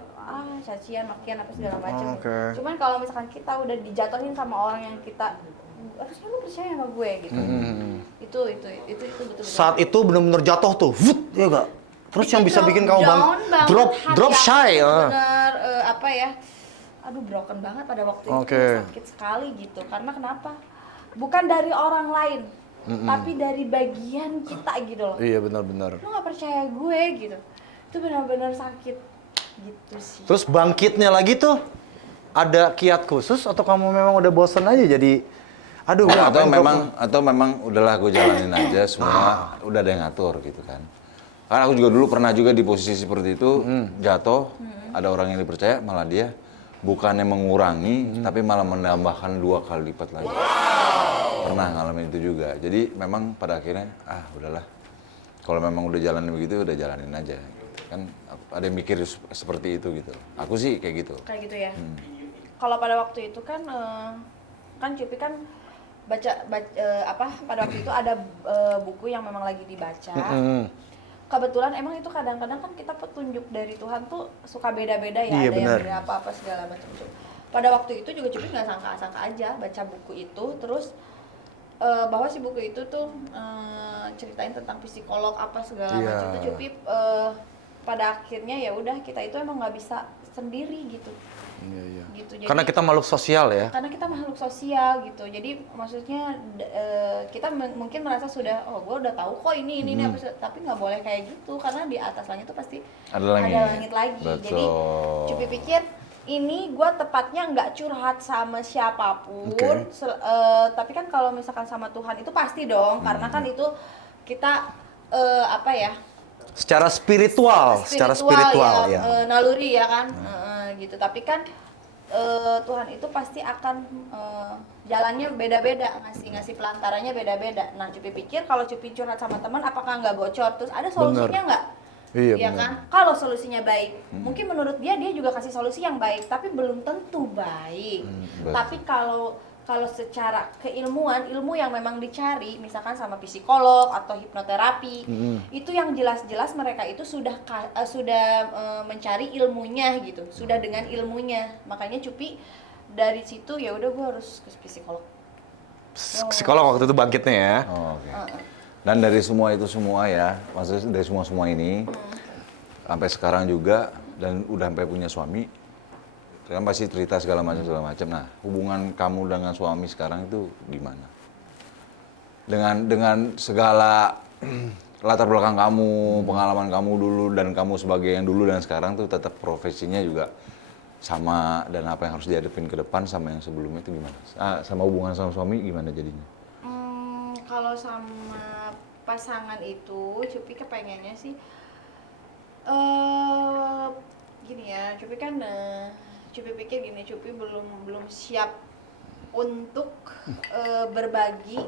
cacian, makian apa segala macam. Oke. Cuman kalau misalkan kita udah dijatuhin sama orang yang kita harusnya lu percaya sama gue gitu. Itu betul-betul. Saat itu benar-benar jatuh tuh, wut, ya nggak? Terus yang bisa bikin kamu drop shy. Bener apa ya? Aduh broken banget pada waktu itu, sakit sekali gitu. Karena kenapa? Bukan dari orang lain, tapi dari bagian kita gitu loh. Iya, benar-benar. Lu nggak percaya gue gitu. Itu benar-benar sakit gitu sih. Terus bangkitnya lagi tuh, ada kiat khusus atau kamu memang udah bosen aja jadi aduh atau memang udahlah gue jalanin aja semua udah ada yang ngatur gitu kan. Karena aku juga dulu pernah juga di posisi seperti itu, jatuh, ada orang yang dipercaya malah dia bukannya mengurangi tapi malah menambahkan 2 kali lipat lagi. Pernah ngalamin itu juga. Jadi memang pada akhirnya udahlah. Kalau memang udah jalanin begitu udah jalanin aja gitu. Kan ada yang mikir seperti itu gitu. Aku sih kayak gitu. Kayak gitu ya. Kalau pada waktu itu kan kan Cupi kan baca pada waktu itu ada buku yang memang lagi dibaca. Kebetulan emang itu kadang-kadang kan kita petunjuk dari Tuhan tuh suka beda-beda ya, Iya, ada benar. yang beda apa segala macam. Pada waktu itu juga Cupi nggak sangka-sangka aja baca buku itu, terus bahwa si buku itu tuh ceritain tentang psikolog apa segala Iya. macam. Itu Cupi pada akhirnya ya udah kita itu emang nggak bisa sendiri gitu. Iya. Gitu. Jadi, Karena kita makhluk sosial ya. karena kita makhluk sosial gitu, jadi maksudnya kita mungkin merasa sudah gue udah tahu kok ini apa, tapi nggak boleh kayak gitu karena di atas langit itu pasti Ada langit. lagi. Betul. Jadi Cupi pikir ini gue tepatnya nggak curhat sama siapapun, tapi kan kalau misalkan sama Tuhan itu pasti dong, karena kan itu kita apa ya? Secara spiritual ya. Naluri ya kan, gitu. Tapi kan Tuhan itu pasti akan jalannya beda-beda, ngasih pelantarannya beda-beda. Nah, Cupi pikir kalau Cupi curhat sama teman, apakah nggak bocor? Terus ada solusinya nggak? Iya, Ya benar. kan? Kalau solusinya baik, mungkin menurut dia juga kasih solusi yang baik, tapi belum tentu baik. betul. Tapi kalau secara keilmuan, ilmu yang memang dicari, misalkan sama psikolog atau hipnoterapi, itu yang jelas-jelas mereka itu sudah mencari ilmunya gitu, sudah dengan ilmunya. Makanya Cupi dari situ ya udah gue harus ke psikolog. Psikolog waktu itu bangkitnya ya. Oh, oke. Dan dari semua itu semua ya, maksudnya dari semua ini sampai sekarang juga dan udah sampai punya suami, kan pasti cerita segala macam. Nah, hubungan kamu dengan suami sekarang itu gimana? Dengan segala latar belakang kamu, pengalaman kamu dulu dan kamu sebagai yang dulu dan sekarang tuh tetap profesinya juga sama dan apa yang harus dihadapin ke depan sama yang sebelumnya itu gimana? Sama hubungan sama suami gimana jadinya? Kalau sama pasangan itu, Cupi kepengennya sih gini ya, Cupi kan Cupi pikir gini, Cupi belum siap untuk berbagi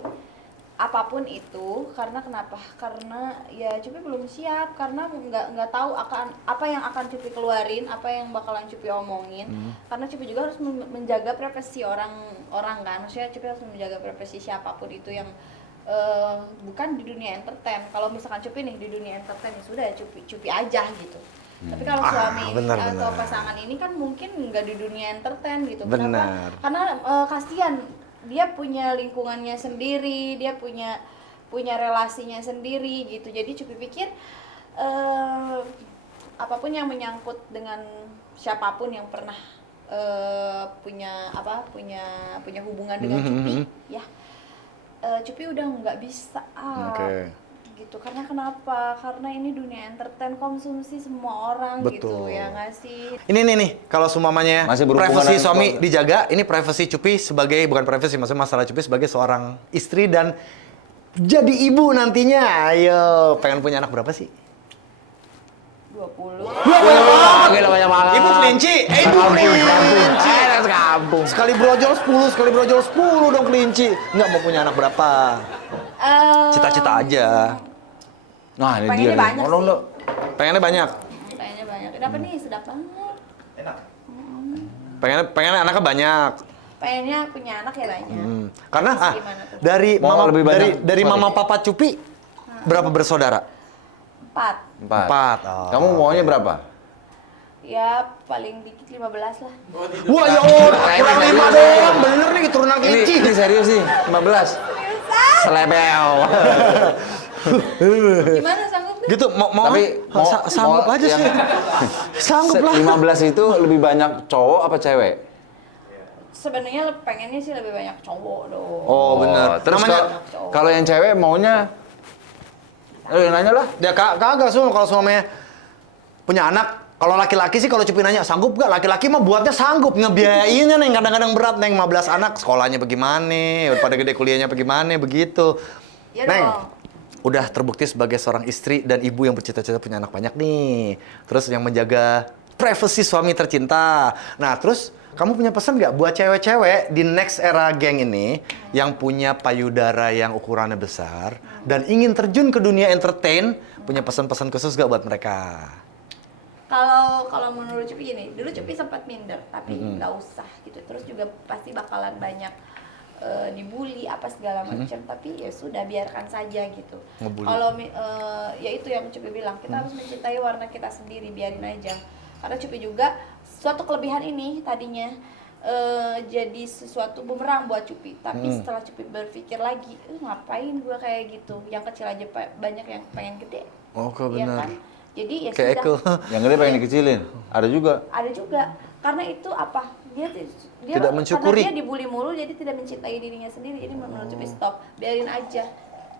apapun itu. Karena kenapa? Karena ya Cupi belum siap, karena nggak tahu akan apa yang akan Cupi keluarin, apa yang bakalan Cupi omongin. Karena Cupi juga harus menjaga privasi orang kan, maksudnya Cupi harus menjaga privasi siapapun itu yang bukan di dunia entertain. Kalau misalkan Cupi nih di dunia entertain ya sudah, Cupi aja gitu. Tapi kalau suami atau pasangan ini kan mungkin nggak di dunia entertain gitu. Kenapa? Karena kasihan, dia punya lingkungannya sendiri, dia punya relasinya sendiri gitu. Jadi Cupi pikir apapun yang menyangkut dengan siapapun yang pernah punya hubungan dengan Cupi, ya Cupi udah nggak bisa gitu. Karena kenapa? Karena ini dunia entertain, konsumsi semua orang. Betul. Gitu ya nggak sih? Ini nih, kalau seumpamanya Masih berhubungan privasi dengan suami keluarga. dijaga, ini privasi Cupi sebagai, bukan privasi, maksudnya masalah Cupi sebagai seorang istri dan jadi ibu nantinya. Ayo, pengen punya anak berapa sih? 20. Gila banyak banget. Ibu kelinci. Ibu kelinci. Kampung. Sekali brojol 10 dong kelinci. Nggak mau punya anak berapa? Cita-cita aja. Nah, ini Pengennya dia. banyak Tolong sih. dong. Pengennya banyak. Kayaknya banyak. Kenapa nih? Sedap banget. Pengennya anaknya banyak. Pengennya punya anak ya banyak. Karena Terus gimana tuh? dari Mau mama lebih banyak? dari Sorry. mama papa Cupi berapa bersaudara? 4. 4. Oh. Kamu maunya berapa? Ya paling dikit 15 lah. Wah ya Allah, kurang 5 doang. Bener nih keturunan kelinci. Ini serius nih, 15. Selebel. Gimana sanggup deh? Gitu mau Tapi sanggup mau aja yang- sih. Sanggup lah. 15 itu lebih banyak cowok apa cewek? Sebenarnya pengennya sih lebih banyak cowok dong. Oh, bener. Terus Namanya kalau yang cewek maunya nanya lah. dia kagak semua kalau suaminya punya anak. Kalau laki-laki sih kalau Cupi nanya sanggup gak? Laki-laki mah buatnya sanggup, ngebiayainnya neng kadang-kadang berat neng 15 anak sekolahnya bagaimana, pada gede kuliahnya bagaimana begitu. Ya Neng, dong. udah terbukti sebagai seorang istri dan ibu yang bercita-cita punya anak banyak nih. Terus yang menjaga privasi suami tercinta. Nah, terus kamu punya pesan nggak buat cewek-cewek di Next Era Gang ini yang punya payudara yang ukurannya besar dan ingin terjun ke dunia entertain, punya pesan-pesan khusus nggak buat mereka? Kalau menurut Cupi gini, dulu Cupi sempat minder, tapi nggak usah gitu. Terus juga pasti bakalan banyak dibully apa segala macam, tapi ya sudah biarkan saja gitu. Ngebully. Kalau ya itu yang Cupi bilang, kita harus mencintai warna kita sendiri, biarin aja. Karena Cupi juga suatu kelebihan ini tadinya jadi sesuatu bumerang buat Cupi, tapi setelah Cupi berpikir lagi, ngapain gua kayak gitu? Yang kecil aja banyak yang pengen gede. Oh, kok Iya benar. kan? Jadi ya Kayak sudah. Eko. Yang gede pengen dikecilin. Ada juga. Ada juga, karena itu apa, dia Tidak mensyukuri. karena dia dibully mulu, jadi tidak mencintai dirinya sendiri. Jadi menurut Cupi stop, biarin aja,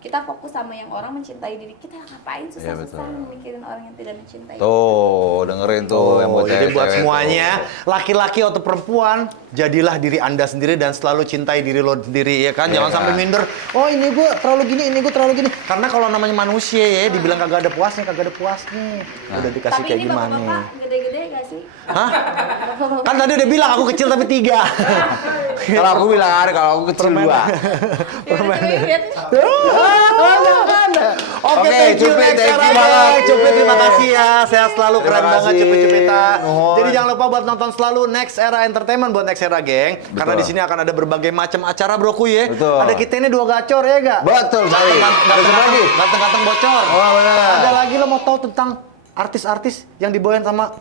kita fokus sama yang orang mencintai diri kita. Ngapain susah-susah mikirin orang yang tidak mencintai. Tuh, dengerin tuh yang buat Jadi buat cewek-cewek semuanya, laki-laki atau perempuan, jadilah diri Anda sendiri dan selalu cintai diri lo sendiri, ya kan? Iya Jangan kan? sampai minder, oh ini gue terlalu gini, ini gue terlalu gini. Karena kalau namanya manusia ya, dibilang kagak ada puasnya, kagak ada puasnya. Udah dikasih Tapi kayak ini gimana. bapak-bapak gede-gede gak sih? Hah? Kan tadi udah bilang aku kecil tapi 3. Kalau aku bilang ada, kalau aku kecil 2. Lihat Oke, Oke, thank you, Cupi, Next thank Era you Gang. banget. Cupi, terima kasih ya. Sehat selalu, Terima keren banget kasih. Cupi-Cupita. Nuhun. Jadi jangan lupa buat nonton selalu Next Era Entertainment buat Next Era Gang. Karena Betul. di sini akan ada berbagai macam acara broku ya. Betul. Ada kita ini 2 gacor ya gak? Betul sekali. Ada satu lagi. Ganteng-ganteng bocor. Oh, benar. Ada lagi lo mau tahu tentang artis-artis yang dibawain sama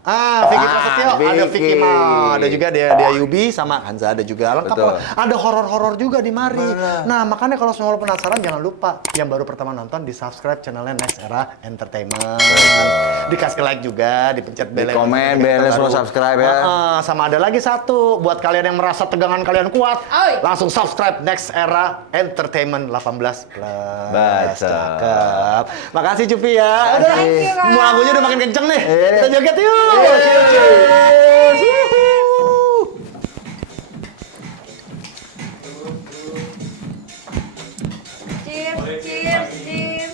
Vicky Prasetyo, ada Vicky. Vicky mah, ada juga dia Yubi sama Hanza, ada juga lengkap. Betul. Ada horor-horor juga di mari. Nah, makanya kalau semua lo penasaran jangan lupa yang baru pertama nonton di subscribe channelnya Next Era Entertainment. Dikasih like juga, dipencet bel. Di komen, belnya semua subscribe ya. Sama ada lagi satu buat kalian yang merasa tegangan kalian kuat, Oi. langsung subscribe Next Era Entertainment 18+. Baca. Cakep. Makasih Cupi ya. Udah, Thank you, Kak. lagunya udah makin kenceng nih. Iya. Kita joget yuk. Cheers. cheers, cheers, cheers.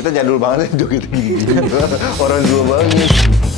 Kita jadul banget ya joget gini. Orang tua banget.